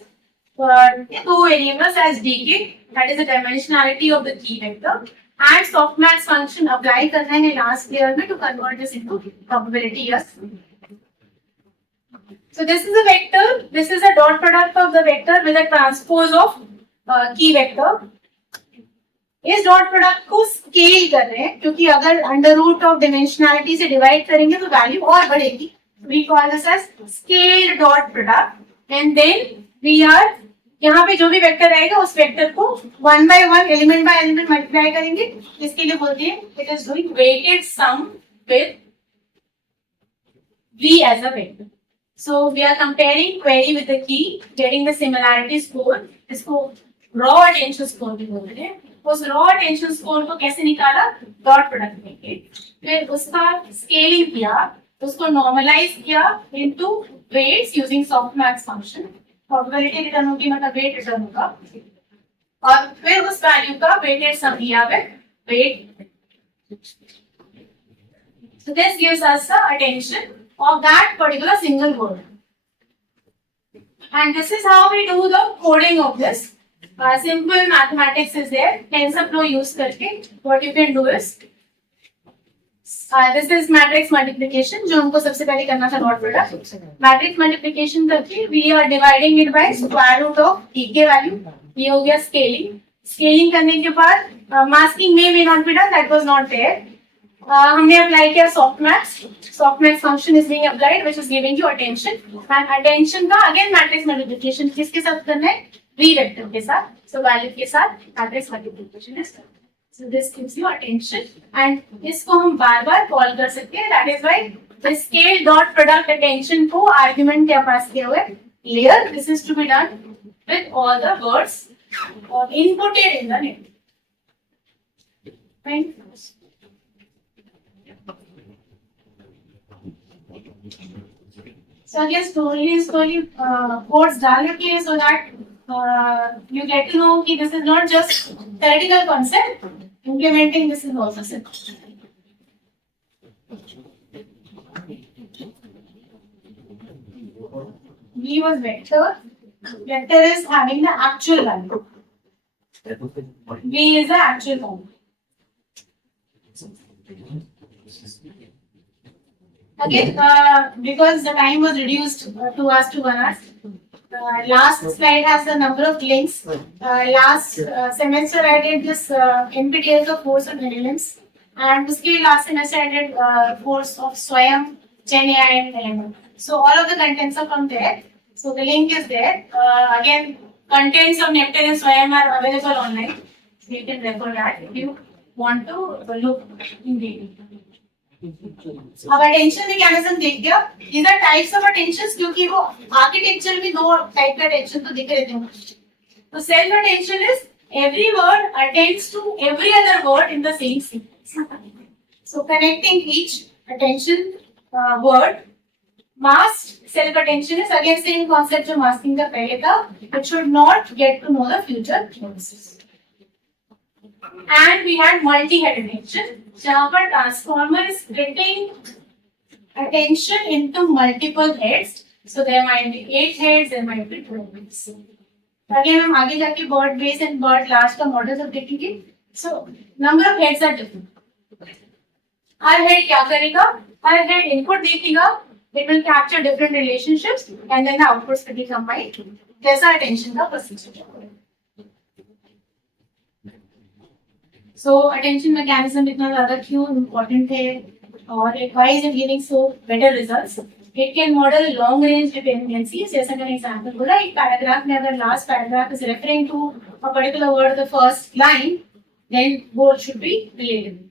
two variables as dk, that is the dimensionality of the key vector, and softmax function apply करना है last layer में to convert this into probability yes. So this is a vector, this is a dot product of the vector with a transpose of key vector. इस dot product को स्केल कर रहे हैं क्योंकि अगर अंडर रूट ऑफ डिमेंशनलिटी से डिवाइड करेंगे तो वैल्यू और बढ़ेगी. We call this as scaled dot product, and then we are यहाँ पे जो भी वेक्टर आएगा उस वेक्टर को one by one element by element multiply करेंगे. इसके लिए बोलते हैं it is doing weighted sum with v as a vector. So we are comparing query with the key, getting the similarity score. इसको raw attention score भी बोलते हैं. उस raw attention score को कैसे निकाला? डॉट प्रोडक्ट लेके फिर उसका स्केलिंग किया, उसको नॉर्मलाइज किया into weights using softmax function. Probability return होगी मतलब वेट रिटर्न होगा, और फिर उस वैल्यू का वेटेड सम दिया है wait. So this gives us the attention of that particular single word. And this is how we do the coding of this. Simple mathematics is there. TensorFlow use करके what you can do is this is matrix multiplication जो हमको सबसे पहले करना था dot product. Matrix multiplication करके we are dividing it by square root of t के value. ये हो गया scaling. Scaling करने के बाद masking may not be done, that was not there. हमने अप्लाई किया softmax. Softmax function is being applied which is giving you attention. And attention का again matrix multiplication किसके साथ करना है? V vector के साथ. So value के साथ matrix multiplication is done. So this gives you attention and इसको हम बार बार कॉल कर सकते हैं. That is why the scale dot product attention को argument क्या पास किया हुआ है? Layer. This is to be done with all the words inputted in the name. Fine. So again, slowly codes डाल रखी है so that you get to know कि this is not just theoretical concept. Implementing this is also simple. V was vector. Vector is having the actual value. V is the actual value. Again, because the time was reduced to us to 1 hour. Last slide has the number of links. Last semester I did this NPTEL of course on LLMs, and uske last semester I did course of Swayam, Gen AI and LLM. So all of the contents are from there. So the link is there. Again, contents of Neptune and Swayam are available online. So you can refer that if you want to look in detail. अब attention mechanism देख गया. These are types of attentions क्योंकि वो आर्किटेक्चर में दो टाइप का अटेंशन तो दिख रहे थे. तो self attention is every word attends to every other word in the same sequence. So connecting each attention word. Masked self attention is again same concept जो masking का पहले था. It should not get to know the future processes. And we had multi-head attention. जहाँ पर transformer is splitting attention into multiple heads. So there might be 8 heads, there might be 12 heads. Again हम आगे जाके bird base and bird last का models of देखेंगे. So number of heads are different. हर head क्या करेगा? हर head input देखेगा. It will capture different relationships and then the outputs will be combined. कैसा attention का procedure. So attention mechanism इतना ज़्यादा क्यों important है और why is it giving so better results? It can model long range dependencies. जैसा मैंने example बोला, एक paragraph में अगर last paragraph is referring to a particular word, the first line, then both should be related.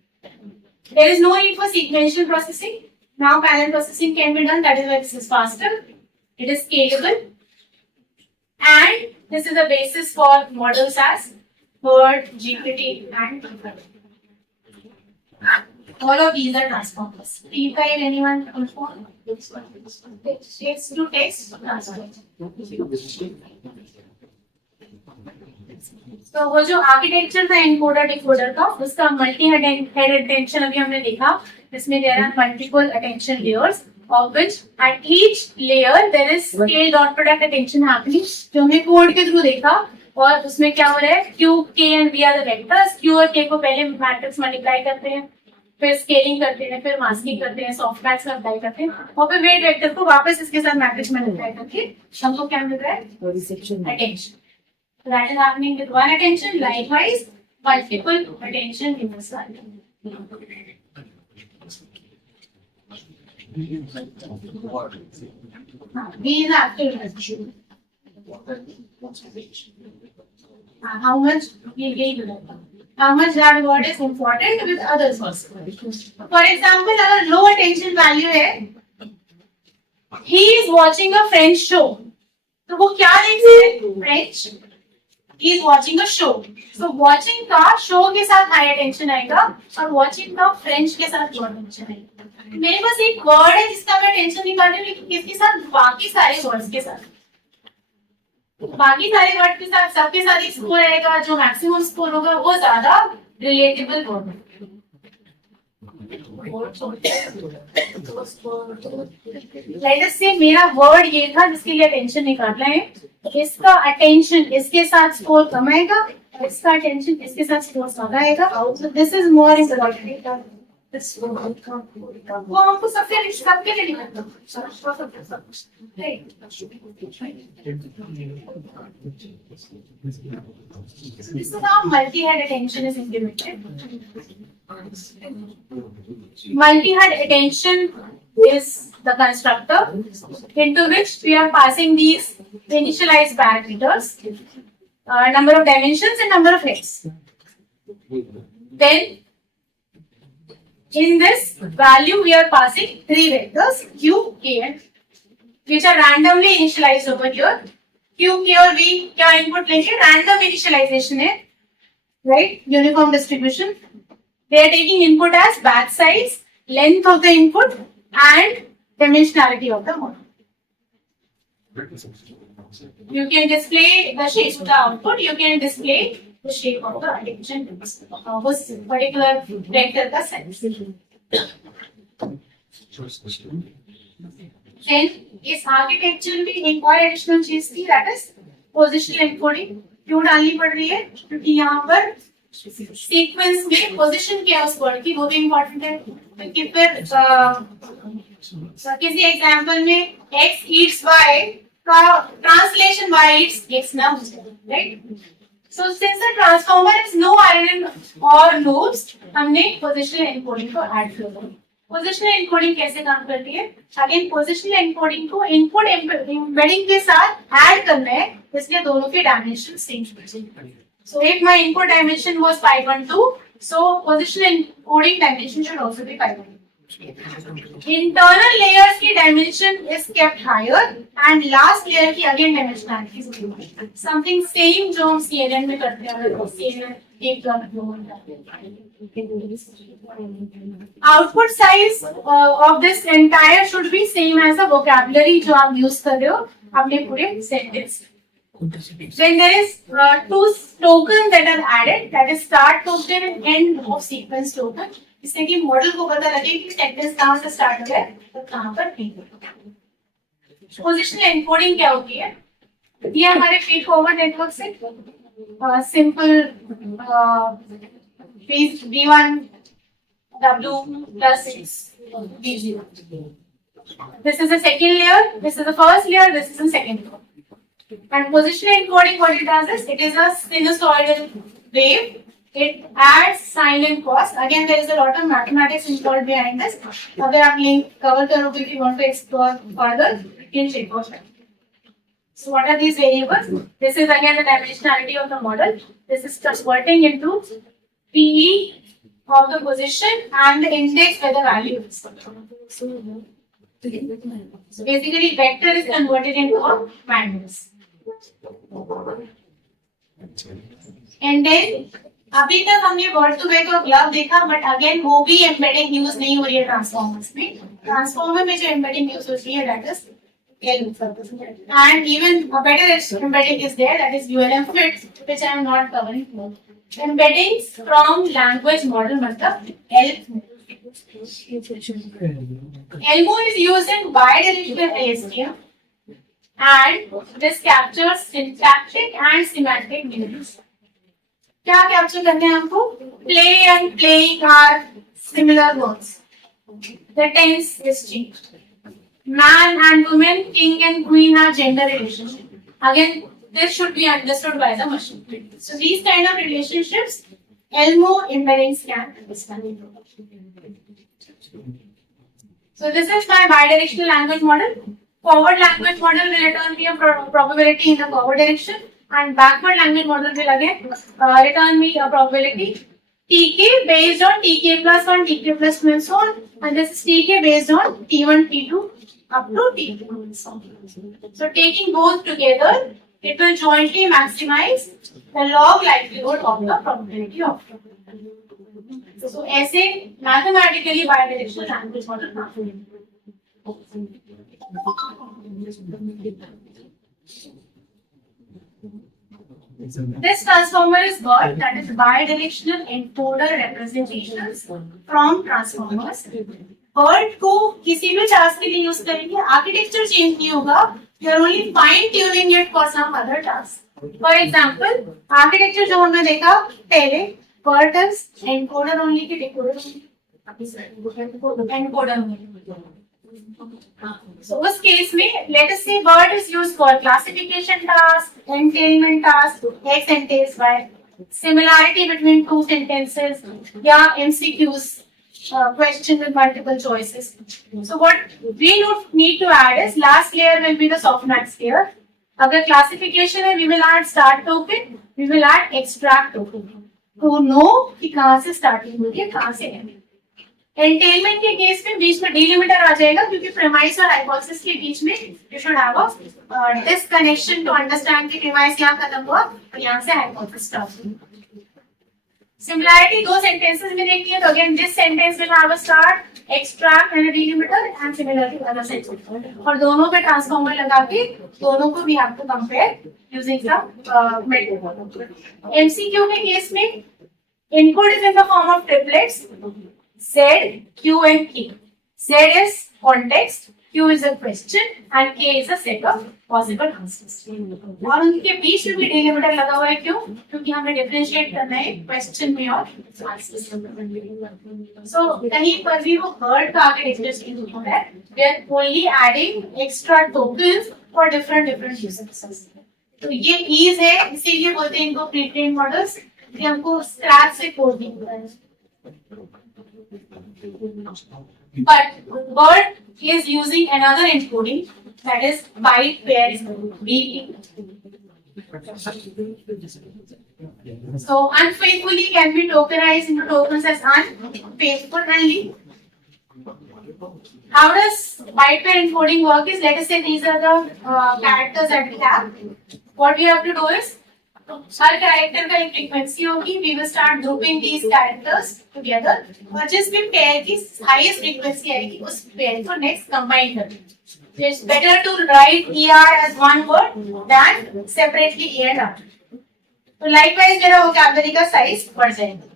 There is no need for sequential processing. Now parallel processing can be done. That is why this is faster. It is scalable, and this is the basis for models as Word, GPT, and all of these are transformers. T5 anyone transform? Text to text transform. तो वो जो आर्किटेक्चर था encoder decoder का, उसका multi head attention अभी हमने देखा. इसमें there are multiple attention layers of which at each layer there is scale dot product attention happening. जो हमने कोड के थ्रू देखा. और उसमें क्या हो रहा है? Q, K and V are the vectors. Q और K को पहले मैट्रिक्स मल्टीप्लाई करते हैं, फिर स्केलिंग करते हैं, फिर मास्किंग करते हैं, सॉफ्टमैक्स में अप्लाई करते हैं, और फिर वेट वेक्टर को वापस इसके साथ मैट्रिक्स मल्टीप्लाई करके हमको क्या मिल रहा है? Attention. That is happening with one attention. Likewise, multiple attention in the slide. These are active. How much we gave them. How much that word is important with others also. For example, अगर low attention value है, he is watching a French show. तो वो क्या देख रहे हैं? French. He is watching a show. So watching का show के साथ high attention आएगा और watching का French के साथ low attention आएगा. मेरे पास एक word है जिसका मैं attention निकाल रही हूँ, लेकिन किसके साथ? बाकी सारे words के साथ. बाकी सारे वर्ड के साथ सबके साथ एक स्कोर आएगा, जो मैक्सिमम स्कोर होगा वो ज्यादा रिलेटेबल वर्ड है। लेट अस से मेरा वर्ड ये था जिसके लिए अटेंशन निकालना है, इसका अटेंशन इसके साथ स्कोर कम आएगा, इसका अटेंशन इसके साथ स्कोर ज्यादा आएगा। सो दिस इज मोर इम्पोर्टेंट। वो हमको सबके लिए निकालना This is how multi-head attention is implemented. Multi-head attention is the constructor into which we are passing these initialized parameters, number of dimensions and number of heads. Then, in this value, we are passing three vectors Q, K, and which are randomly initialized over here. Q, K और V क्या input लेंगे? Random initialization है, right? Uniform distribution. They are taking input as batch size, length of the input, and dimensionality of the model. You can display the shape of the output. You can display the shape of the attention. उस particular vector का size. Then इस आर्किटेक्चर में एक और एडिशनल चीज थी, that is positional encoding. क्यों डालनी पड़ रही है? क्योंकि यहाँ पर सीक्वेंस में पोजीशन क्या है उस वर्ड की, वो भी इम्पोर्टेंट है। क्योंकि फिर किसी एग्जांपल में x eats y का ट्रांसलेशन y eats x ना हो जाए, right? So since the transformer is no iron और लूप्स, हमने पोजिशनल एन्कोडिंग को ऐड कर दिया। पोजिशनल एन्कोडिंग कैसे काम करती है? अगेन पोजिशनल एन्कोडिंग को इनपुट एम्बेडिंग के साथ ऐड करना है, इसलिए दोनों के डायमेंशन सेम होने चाहिए। So if my input dimension was 512, so positional encoding dimension should also be 512. Internal layers की dimension is kept higher and last layer की again dimensionality is lower. Something same जो हम CNN में करते हैं, CNN एक output size of this entire should be same as the vocabulary जो आप use कर रहे हो अपने पूरे sentence। When there is two tokens that are added, that is start token and end of sequence token, इससे कि मॉडल को पता लगे कि सेंटेंस कहाँ से स्टार्ट हो रहा है और कहाँ पर एंड हो रहा है। पोजिशनल एन्कोडिंग क्या होती है? ये हमारे फीड फॉरवर्ड नेटवर्क से simple V1 W plus V0. This is the second layer. This is the first layer. This is the second layer. And positional encoding, what it does is, it is a sinusoidal wave. It adds sine and cos. Again, there is a lot of mathematics involved behind this. अगर आप link cover करोगे, if you want to explore further, you can check out that. So, what are these variables? This is again the dimensionality of the model. This is converting into PE of the position and the index where the value is. So basically, vector is converted into a matrix. And then अभी तक हमने word to wake और ग्लव देखा, but again वो भी embedding use नहीं हो रही है ट्रांसफॉर्मर्स में। ट्रांसफॉर्मर में जो एम्बेडिंग यूज होती है that is and even a better embedding is there, that is ULM fits, which I am not covering. Embeddings from language model मतलब Elmo is used in bidirectional ASTM and this captures syntactic and semantic meanings. क्या कैप्चर करने हैं हमको? Play and playing are similar words. The tense is changed. Man and woman, king and queen have gender relationship. Again, this should be understood by the machine. So these kind of relationships, Elmo embeddings can understand. So this is my bidirectional language model. Forward language model will return me a probability in the forward direction, and backward language model will again return me a probability TK based on TK plus 1, TK plus 2 and so on, and this is TK based on T1, T2 up to T2 and so on. So taking both together, it will jointly maximize the log likelihood of the probability of it. So ऐसे mathematically bidirectional language model काम This transformer is BERT, that is bidirectional encoder representations from transformers. BERT को किसी भी टास्क के लिए यूज करेंगे, architecture change नहीं होगा, you are only fine tuning it for some other task. For example, architecture जो हमने देखा पहले, BERT is encoder only कि decoder only? Encoder only. So उस केस में let us say BERT is used for classification task, entailment task, X entails Y, similarity between two sentences, या MCQs, question with multiple choices. So what we need to add is last layer will be the softmax layer. अगर classification है, we will add start token, we will add extract token. To know कि कहाँ से starting होगी है, कहाँ से ending. Entailment के केस में बीच में डिलिमिटर आ जाएगा क्योंकि प्रेमाइस और हाइपोथेसिस के बीच में you should have a disconnection to understand कि प्रेमाइस यहाँ खत्म हुआ और यहाँ से हाइपोथेसिस स्टार्ट हुई. सिमिलैरिटी दो सेंटेंसेस में देखनी है तो again this sentence will have a start, extract and delimiter and similarity other sentence, और दोनों पे ट्रांसफॉर्मर लगा के दोनों को we have to compare using some method. MCQ के केस में input is in the form of triplets Z, Q and K. Z is context, Q is a question and K is a set of possible answers. और उनके बीच में भी डिलिमिटर लगा हुआ है, क्यों? क्योंकि हमें डिफरेंशिएट करना है क्वेश्चन में और आंसर्स में. सो कहीं पर भी वो वर्ड का आगे डिस्कस नहीं हो रहा है, we are only adding extra tokens for different uses. तो ये ईज है, इसीलिए बोलते हैं इनको प्री ट्रेन मॉडल्स, कि हमको स्क्रैच से कोड नहीं करना है. But BERT is using another encoding, that is byte pair BT. So unfaithfully can be tokenized into tokens as unfaithful only. How does byte pair encoding work is, let us say these are the characters that we have. What we have to do is हर कैरेक्टर का एक फ्रीक्वेंसी होगी, we will start grouping these characters together और जिस भी पेयर की highest frequency आएगी उस पेयर को नेक्स्ट कंबाइन करना. It's better to write ER as one word than separately E and R. तो likewise मेरा vocabulary का साइज बढ़ जाएगा.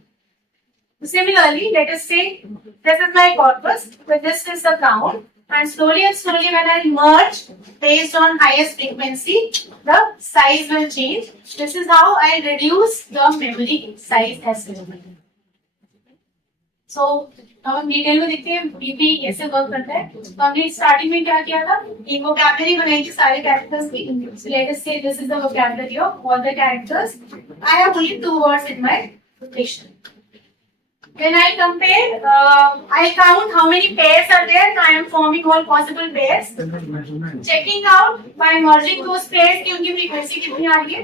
Similarly, let us say this is my corpus, but this is the count, and slowly when I merge based on highest frequency, the size will change. This is how I reduce the memory size as well. So अब हम डिटेल में देखते हैं बीपी कैसे वर्क करता है. तो हमने स्टार्टिंग में क्या किया था, एक वोकैबुलरी बनाई थी सारे कैरेक्टर्स की. So let us say this is the vocabulary of all the characters. I have only 2 words in my dictionary. When I compare, I count how many pairs are there. I am forming all possible pairs. Checking out by merging those pairs कि उनकी frequency कितनी आ रही है,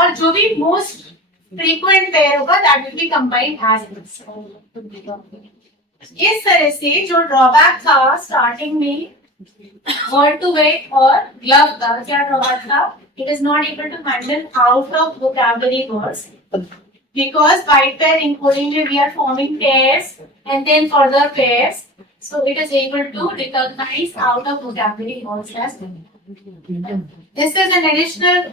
और जो भी most frequent pair होगा that will be combined as this. इस तरह से जो drawback था starting में word to wait और glove का, क्या drawback था? It is not able to handle out of vocabulary words. Because byte pair encoding we are forming pairs and then further pairs, so it is able to recognize out of vocabulary words as well. This is an additional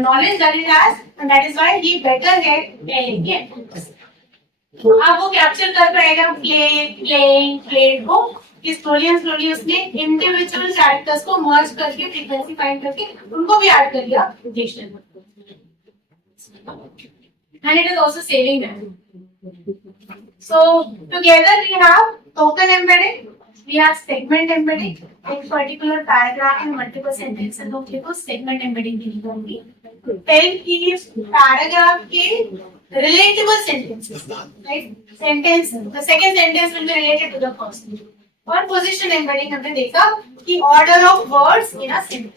knowledge that it has, and that is why he better at telling it. अब वो कैप्चर कर पाएगा playing को कि slowly उसने individual characters को merge करके frequency find करके उनको भी ऐड कर लिया डिक्शनरी में. And it is also saving them. So together we have token embedding, we have segment embedding. In particular paragraph and multiple sentences होंगे तो segment embedding की होगी. Tell कि paragraph के relatable sentences, right? Sentence, the second sentence will be related to the first. और position embedding हमने देखा कि order of words in a sentence.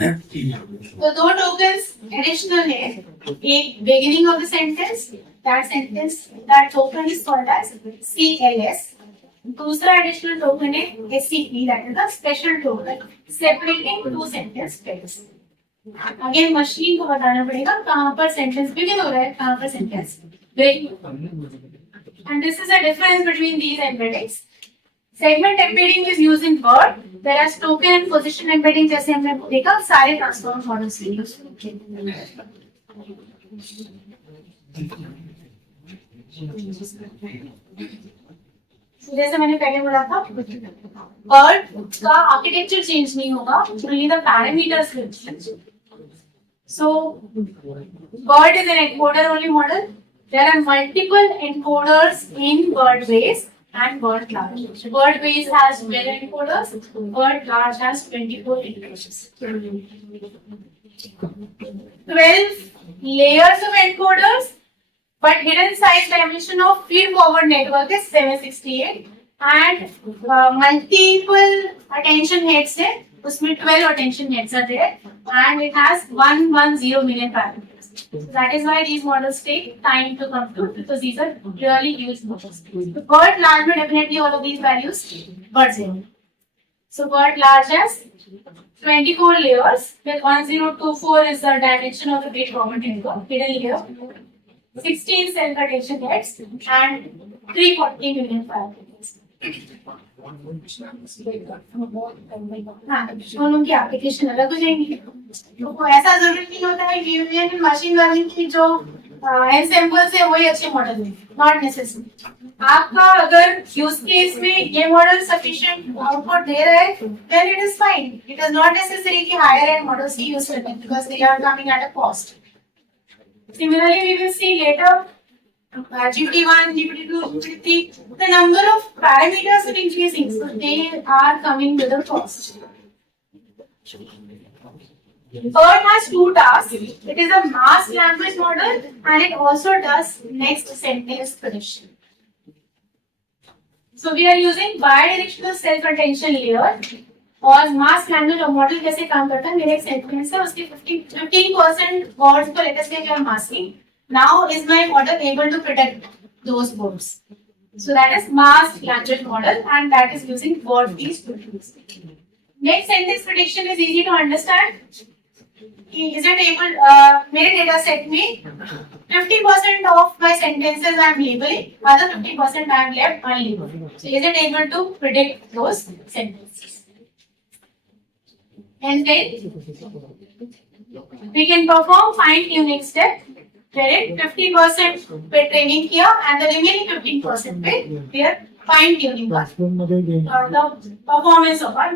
तो 2 tokens additional है, एक beginning of the sentence, that token is called as CLS. दूसरा additional token है SCP, that is the special token separating 2 sentence pairs. Again machine को बताना पड़ेगा कहाँ पर sentence begin हो रहा है, कहाँ पर sentence break. And this is the difference between these embeddings. Segment embedding is used in word, whereas token and position embedding जैसे हमने देखा सारे ट्रांसफॉर्म मॉडल्स के लिए। जैसे मैंने पहले बोला था, वर्ड का आर्किटेक्चर चेंज नहीं होगा, only the parameters will change. So, word is an encoder only model. There are multiple encoders in word base and word large. Word base has 12 encoders, word large has 24 encoders. 12 layers of encoders, but hidden size dimension of feed forward network is 768 and multiple attention heads है, उसमें 12 attention heads are there and it has 110 million parameters. So that is why these models take time to compute because these are really huge models. The word large में definitely all of these values word 0. So word large has 24 layers where 1024 is the dimension of the feed forward network, hidden layer, 16 self attention heads and 340 million parameters. हाँ, दोनों की एप्लीकेशन अलग हो जाएंगी। तो ऐसा जरूरी नहीं होता है कि यूनियन मशीन लर्निंग की जो एनसेम्बल्स है वही अच्छे मॉडल है, नॉट नेसेसरी। आपका अगर यूज केस में ये मॉडल सफिशिएंट आउटपुट दे रहा है then it is fine. It is not necessary कि हायर एंड मॉडल्स की यूज करें because they are coming at a cost. Similarly, we will see later GPT-1, GPT-2, GPT-3, the number of parameters are increasing, so they are coming with a cost. BERT has two tasks. It is a mass language model and it also does next sentence prediction. So we are using bidirectional self-attention layer और मास language model कैसे काम करता है। मेरे एक सेंटेंस है उसके 15% वर्ड्स को लेकर के जो masking, now is my model able to predict those words, so that is mass language model and that is using word these two tools. Next sentence prediction is easy to understand. Is it able, मेरे data set में 50% of my sentences I am labeling, other 50% I am left unlabeled, so is it able to predict those sentences. And then we can perform fine tuning step wherein 50% पे training किया and the remaining 15% पे we are fine tuning the performance of our।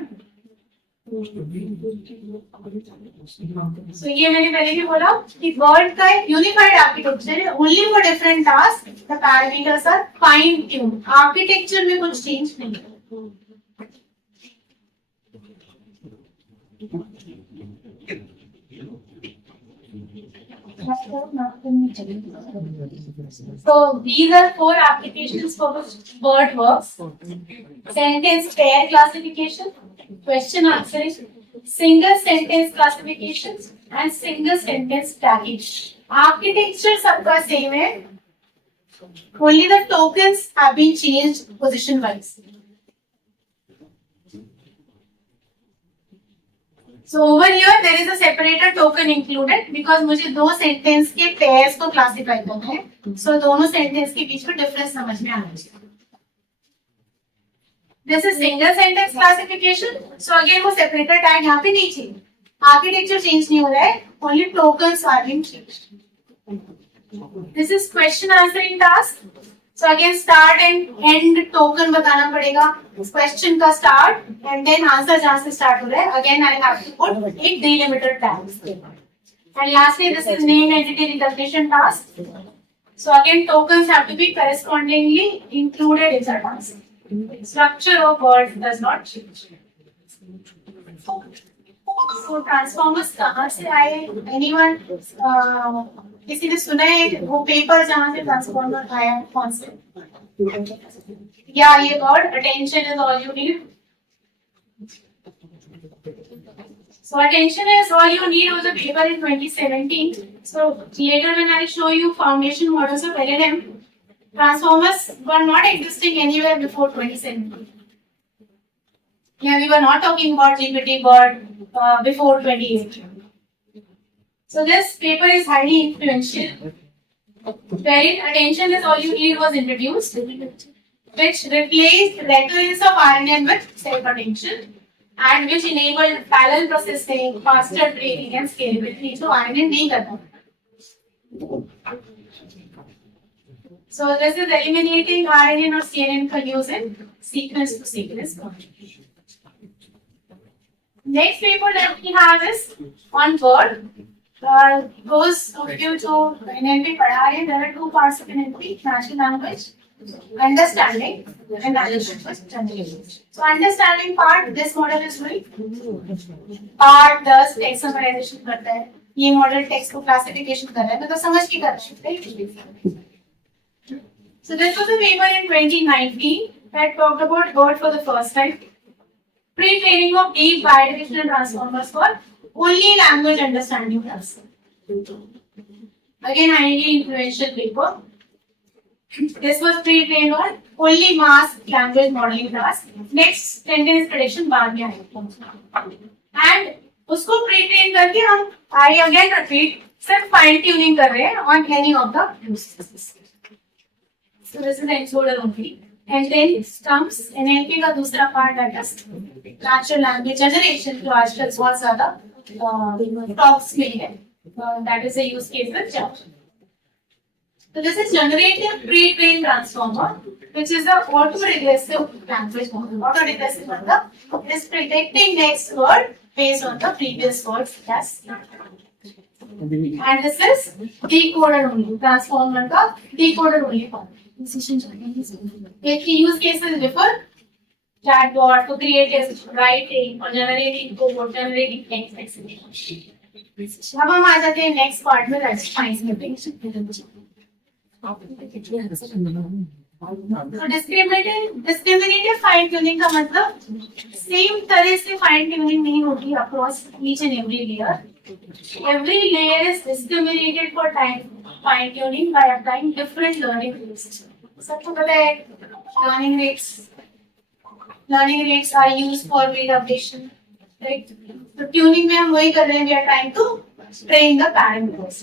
So ये मैंने पहले भी बोला कि वर्ड का एक यूनिफाइड आर्किटेक्चर है, only for different tasks the parameters are fine tuned, architecture में कुछ चेंज नहीं है। So these are 4 applications for which BERT works: sentence pair classification, question answering, single sentence classification, and single sentence tagging. Architecture सबका same है, only the tokens have been changed position wise. So over here there is a separator token included because मुझे दो सेंटेंस के पेयर्स को क्लासिफाई करना है, so दोनों सेंटेंस के बीच में डिफरेंस समझ में आना चाहिए। This is single sentence classification, so again वो separator tag यहाँ पे नहीं चाहिए, आर्किटेक्चर चेंज नहीं हो रहा है, only tokens are being changed. This is question answering task, so again start and end token बताना पड़ेगा, question का start and then answer जहाँ से start हो रहा है, again I have to put एक delimiter tags. And lastly this is name entity recognition task, so again tokens have to be correspondingly included in the task. Structure of words does not change. So transformers कहाँ से आए? Anyone किसी ने सुना है वो पेपर जहाँ से ट्रांसफॉर्मर आया कौन से? या ये word attention is all you need. So attention is all you need was a paper in 2017. So later when I show you foundation models of LLM, transformers were not existing anywhere before 2017. Yeah, we were not talking about GPT word before 2018. So this paper is highly influential, wherein attention is all you need was introduced. which replaced recurrence of RNN with cell potential and which enabled parallel processing, faster training and scalability. So RNN नहीं करता. So this is eliminating RNN or CNN for use in sequence to sequence communication. Next paper that we have is on Word. Those of you जो NLP पढ़ा है, there are two parts of NLP: natural language, understanding, and natural language generation. So understanding part, this model is doing. Part does text summarization करता है. ये model text को classification कर रहा है, मतलब समझ के कर रहा है. So this was a paper in 2019 that talked about Word for the first time. Pre-training of deep bidirectional transformers for only language understanding tasks. Again, highly influential paper. This was pre-trained on only mass language modeling tasks. Next sentence prediction बाद में आएगा. And उसको pre-train करके हम I again repeat सिर्फ fine tuning कर रहे हैं on any of the use cases. So this is the encoder only. And then comes NLP का दूसरा part, that is natural language generation, जो आजकल बहुत ज़्यादा talks में है. That is a use case with Java. So this is generative pre-trained transformer, which is the autoregressive language model. Autoregressive मतलब is predicting next word based on the previous words as. And this is decoder only. Transformer का decoder only part. If the use cases differ, chatbot to create a writing or generating code, generating text, etc. अब हम आ जाते हैं next part में, that's fine tuning. So discriminative fine tuning का मतलब same तरह से fine tuning नहीं होगी across each and every layer. Every layer is discriminated for fine tuning by applying different learning rates. सबको पता है learning rates are used for weight updation, right? तो tuning में हम वही कर रहे हैं, we are trying to train the parameters.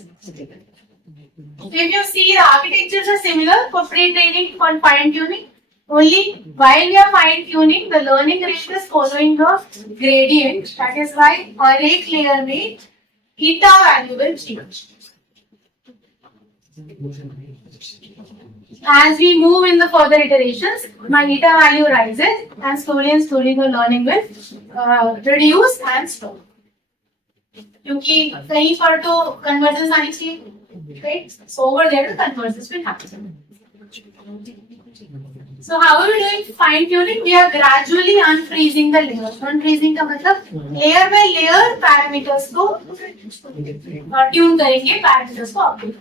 So if you see, the architectures are similar for pre-training, for fine tuning. Only while we are fine tuning, the learning rate is following the gradient. That is why our rate layer में eta value will change. As we move in the further iterations, my eta value rises and slowly the learning will reduce and stop. क्योंकि कहीं पर तो convergence आनी चाहिए, right? So over there the convergence will happen. So how are we doing fine tuning? We are gradually unfreezing the layers. Unfreezing का मतलब layer by layer parameters को tune करेंगे, parameters को update.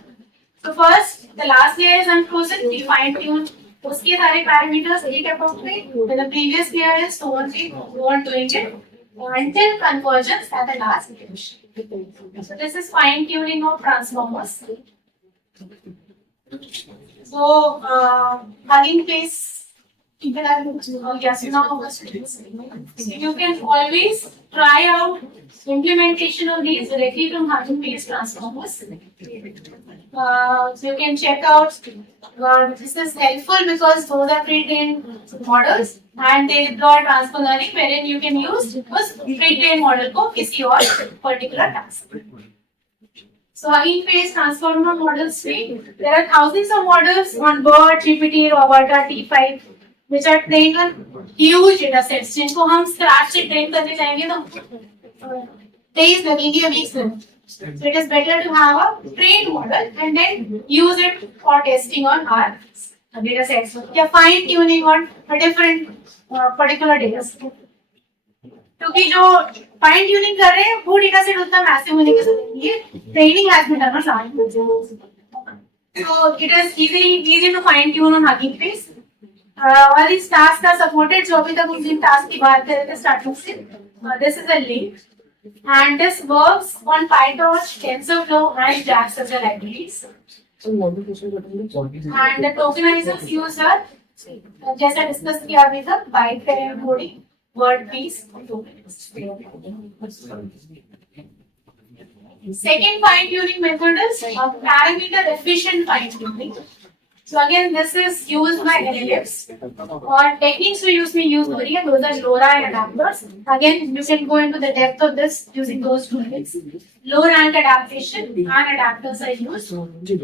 So first, the last layer is unfrozen. We fine tune उसके सारे parameters एक approximate. When the previous layer is so on, we go on doing it until convergence at the last iteration. So this is fine tuning of transformers. So Hugging Face, people are yes now. You can always try out implementation of these directly from Hugging Face transformers. So you can check out. This is helpful because those are pre-trained models and they deploy transfer learning wherein you can use उस pre-trained model को किसी और particular task. So Hugging Face transformer models में there are thousands of models on BERT, GPT, Roberta, T5 which are trained on huge data sets जिनको हम scratch से train करने जाएंगे तो days लगेंगे या weeks लगेंगे. So it is better to have a trained model and then use it for testing on our data sets. या fine tuning on a different particular data set. क्योंकि जो fine tuning कर रहे हैं वो data set उतना massive होने की जरूरत नहीं है. Training has been done on some. So it is easy to fine tune on Hugging Face. All these tasks are supported. जो अभी तक उन tasks की बात कर रहे थे starting से. This is a link. And this works on PyTorch, TensorFlow, and JAX as the libraries. And the tokenizers use are, जैसा डिस्कस किया अभी तक, byte coding, word piece, Second fine tuning method is parameter efficient fine tuning. So again, this is used by LLMs. Or techniques we use हो रही है, those are LoRa and adapters. Again, you can go into the depth of this using those two things. Low rank adaptation and adapters are used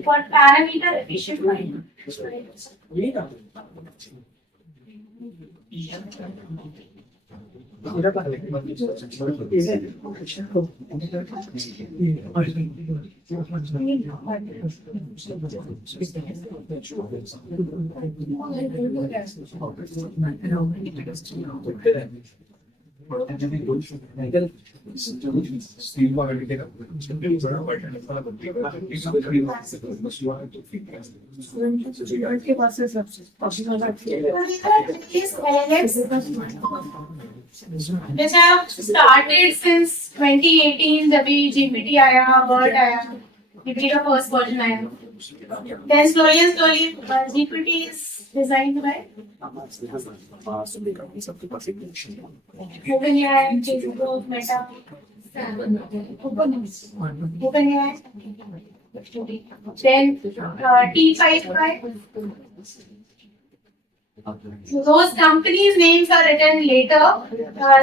for parameter efficient mining. Which have started since 2018 जब भी GPT आया, BERT आया, GPT का first version आया. Then slowly and slowly GPT is designed by OpenAI, Facebook, Meta, OpenAI. Then T5 by those companies' names are written later.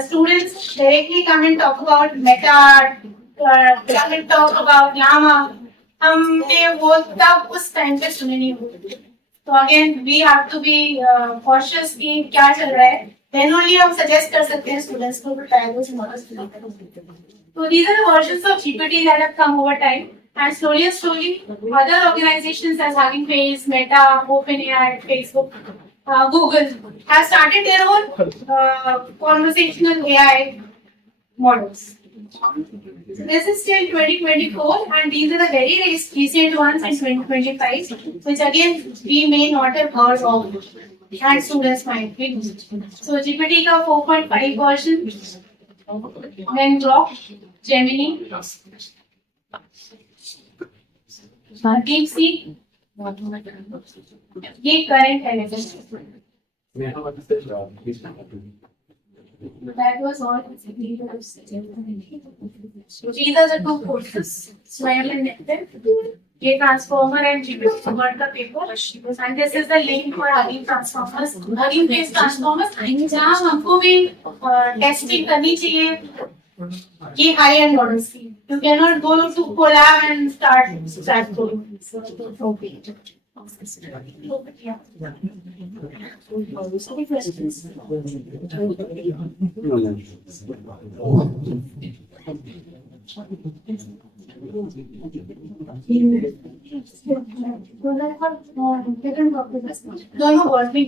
Students directly come and talk about Meta, come and talk about Llama. हमने वो तब उस टाइम पे सुने नहीं होते. तो again we have to be cautious कि क्या चल रहा है. Then only हम suggest कर सकते हैं students को to try those models. So these are the versions of GPT that have come over time. And slowly other organizations as Hugging Face, Meta, OpenAI, Facebook, Google have started their own conversational AI models. So this is still 2024 and these are the very recent ones in 2025 which again we may not have heard of and students might be. So GPT का 4.5 version, then Grok, Gemini, DeepSeek, ये current है. That was all. So these are the two courses, Swayam and Nectar. ये transformer and GPT word का paper. And this is the link for Hugging Transformers, Hugging Face Transformers. जहाँ हमको भी testing करनी चाहिए ये high end models. You cannot go to collab and start coding. Okay. Yeah. Any questions? दोनों वर्ड में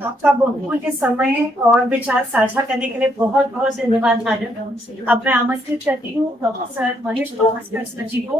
आपका बहुमूल्य समय और विचार साझा करने के लिए बहुत बहुत धन्यवाद मैडम. अब मैं आमंत्रित करती हूँ प्रोफेसर महेश भास्कर जी को.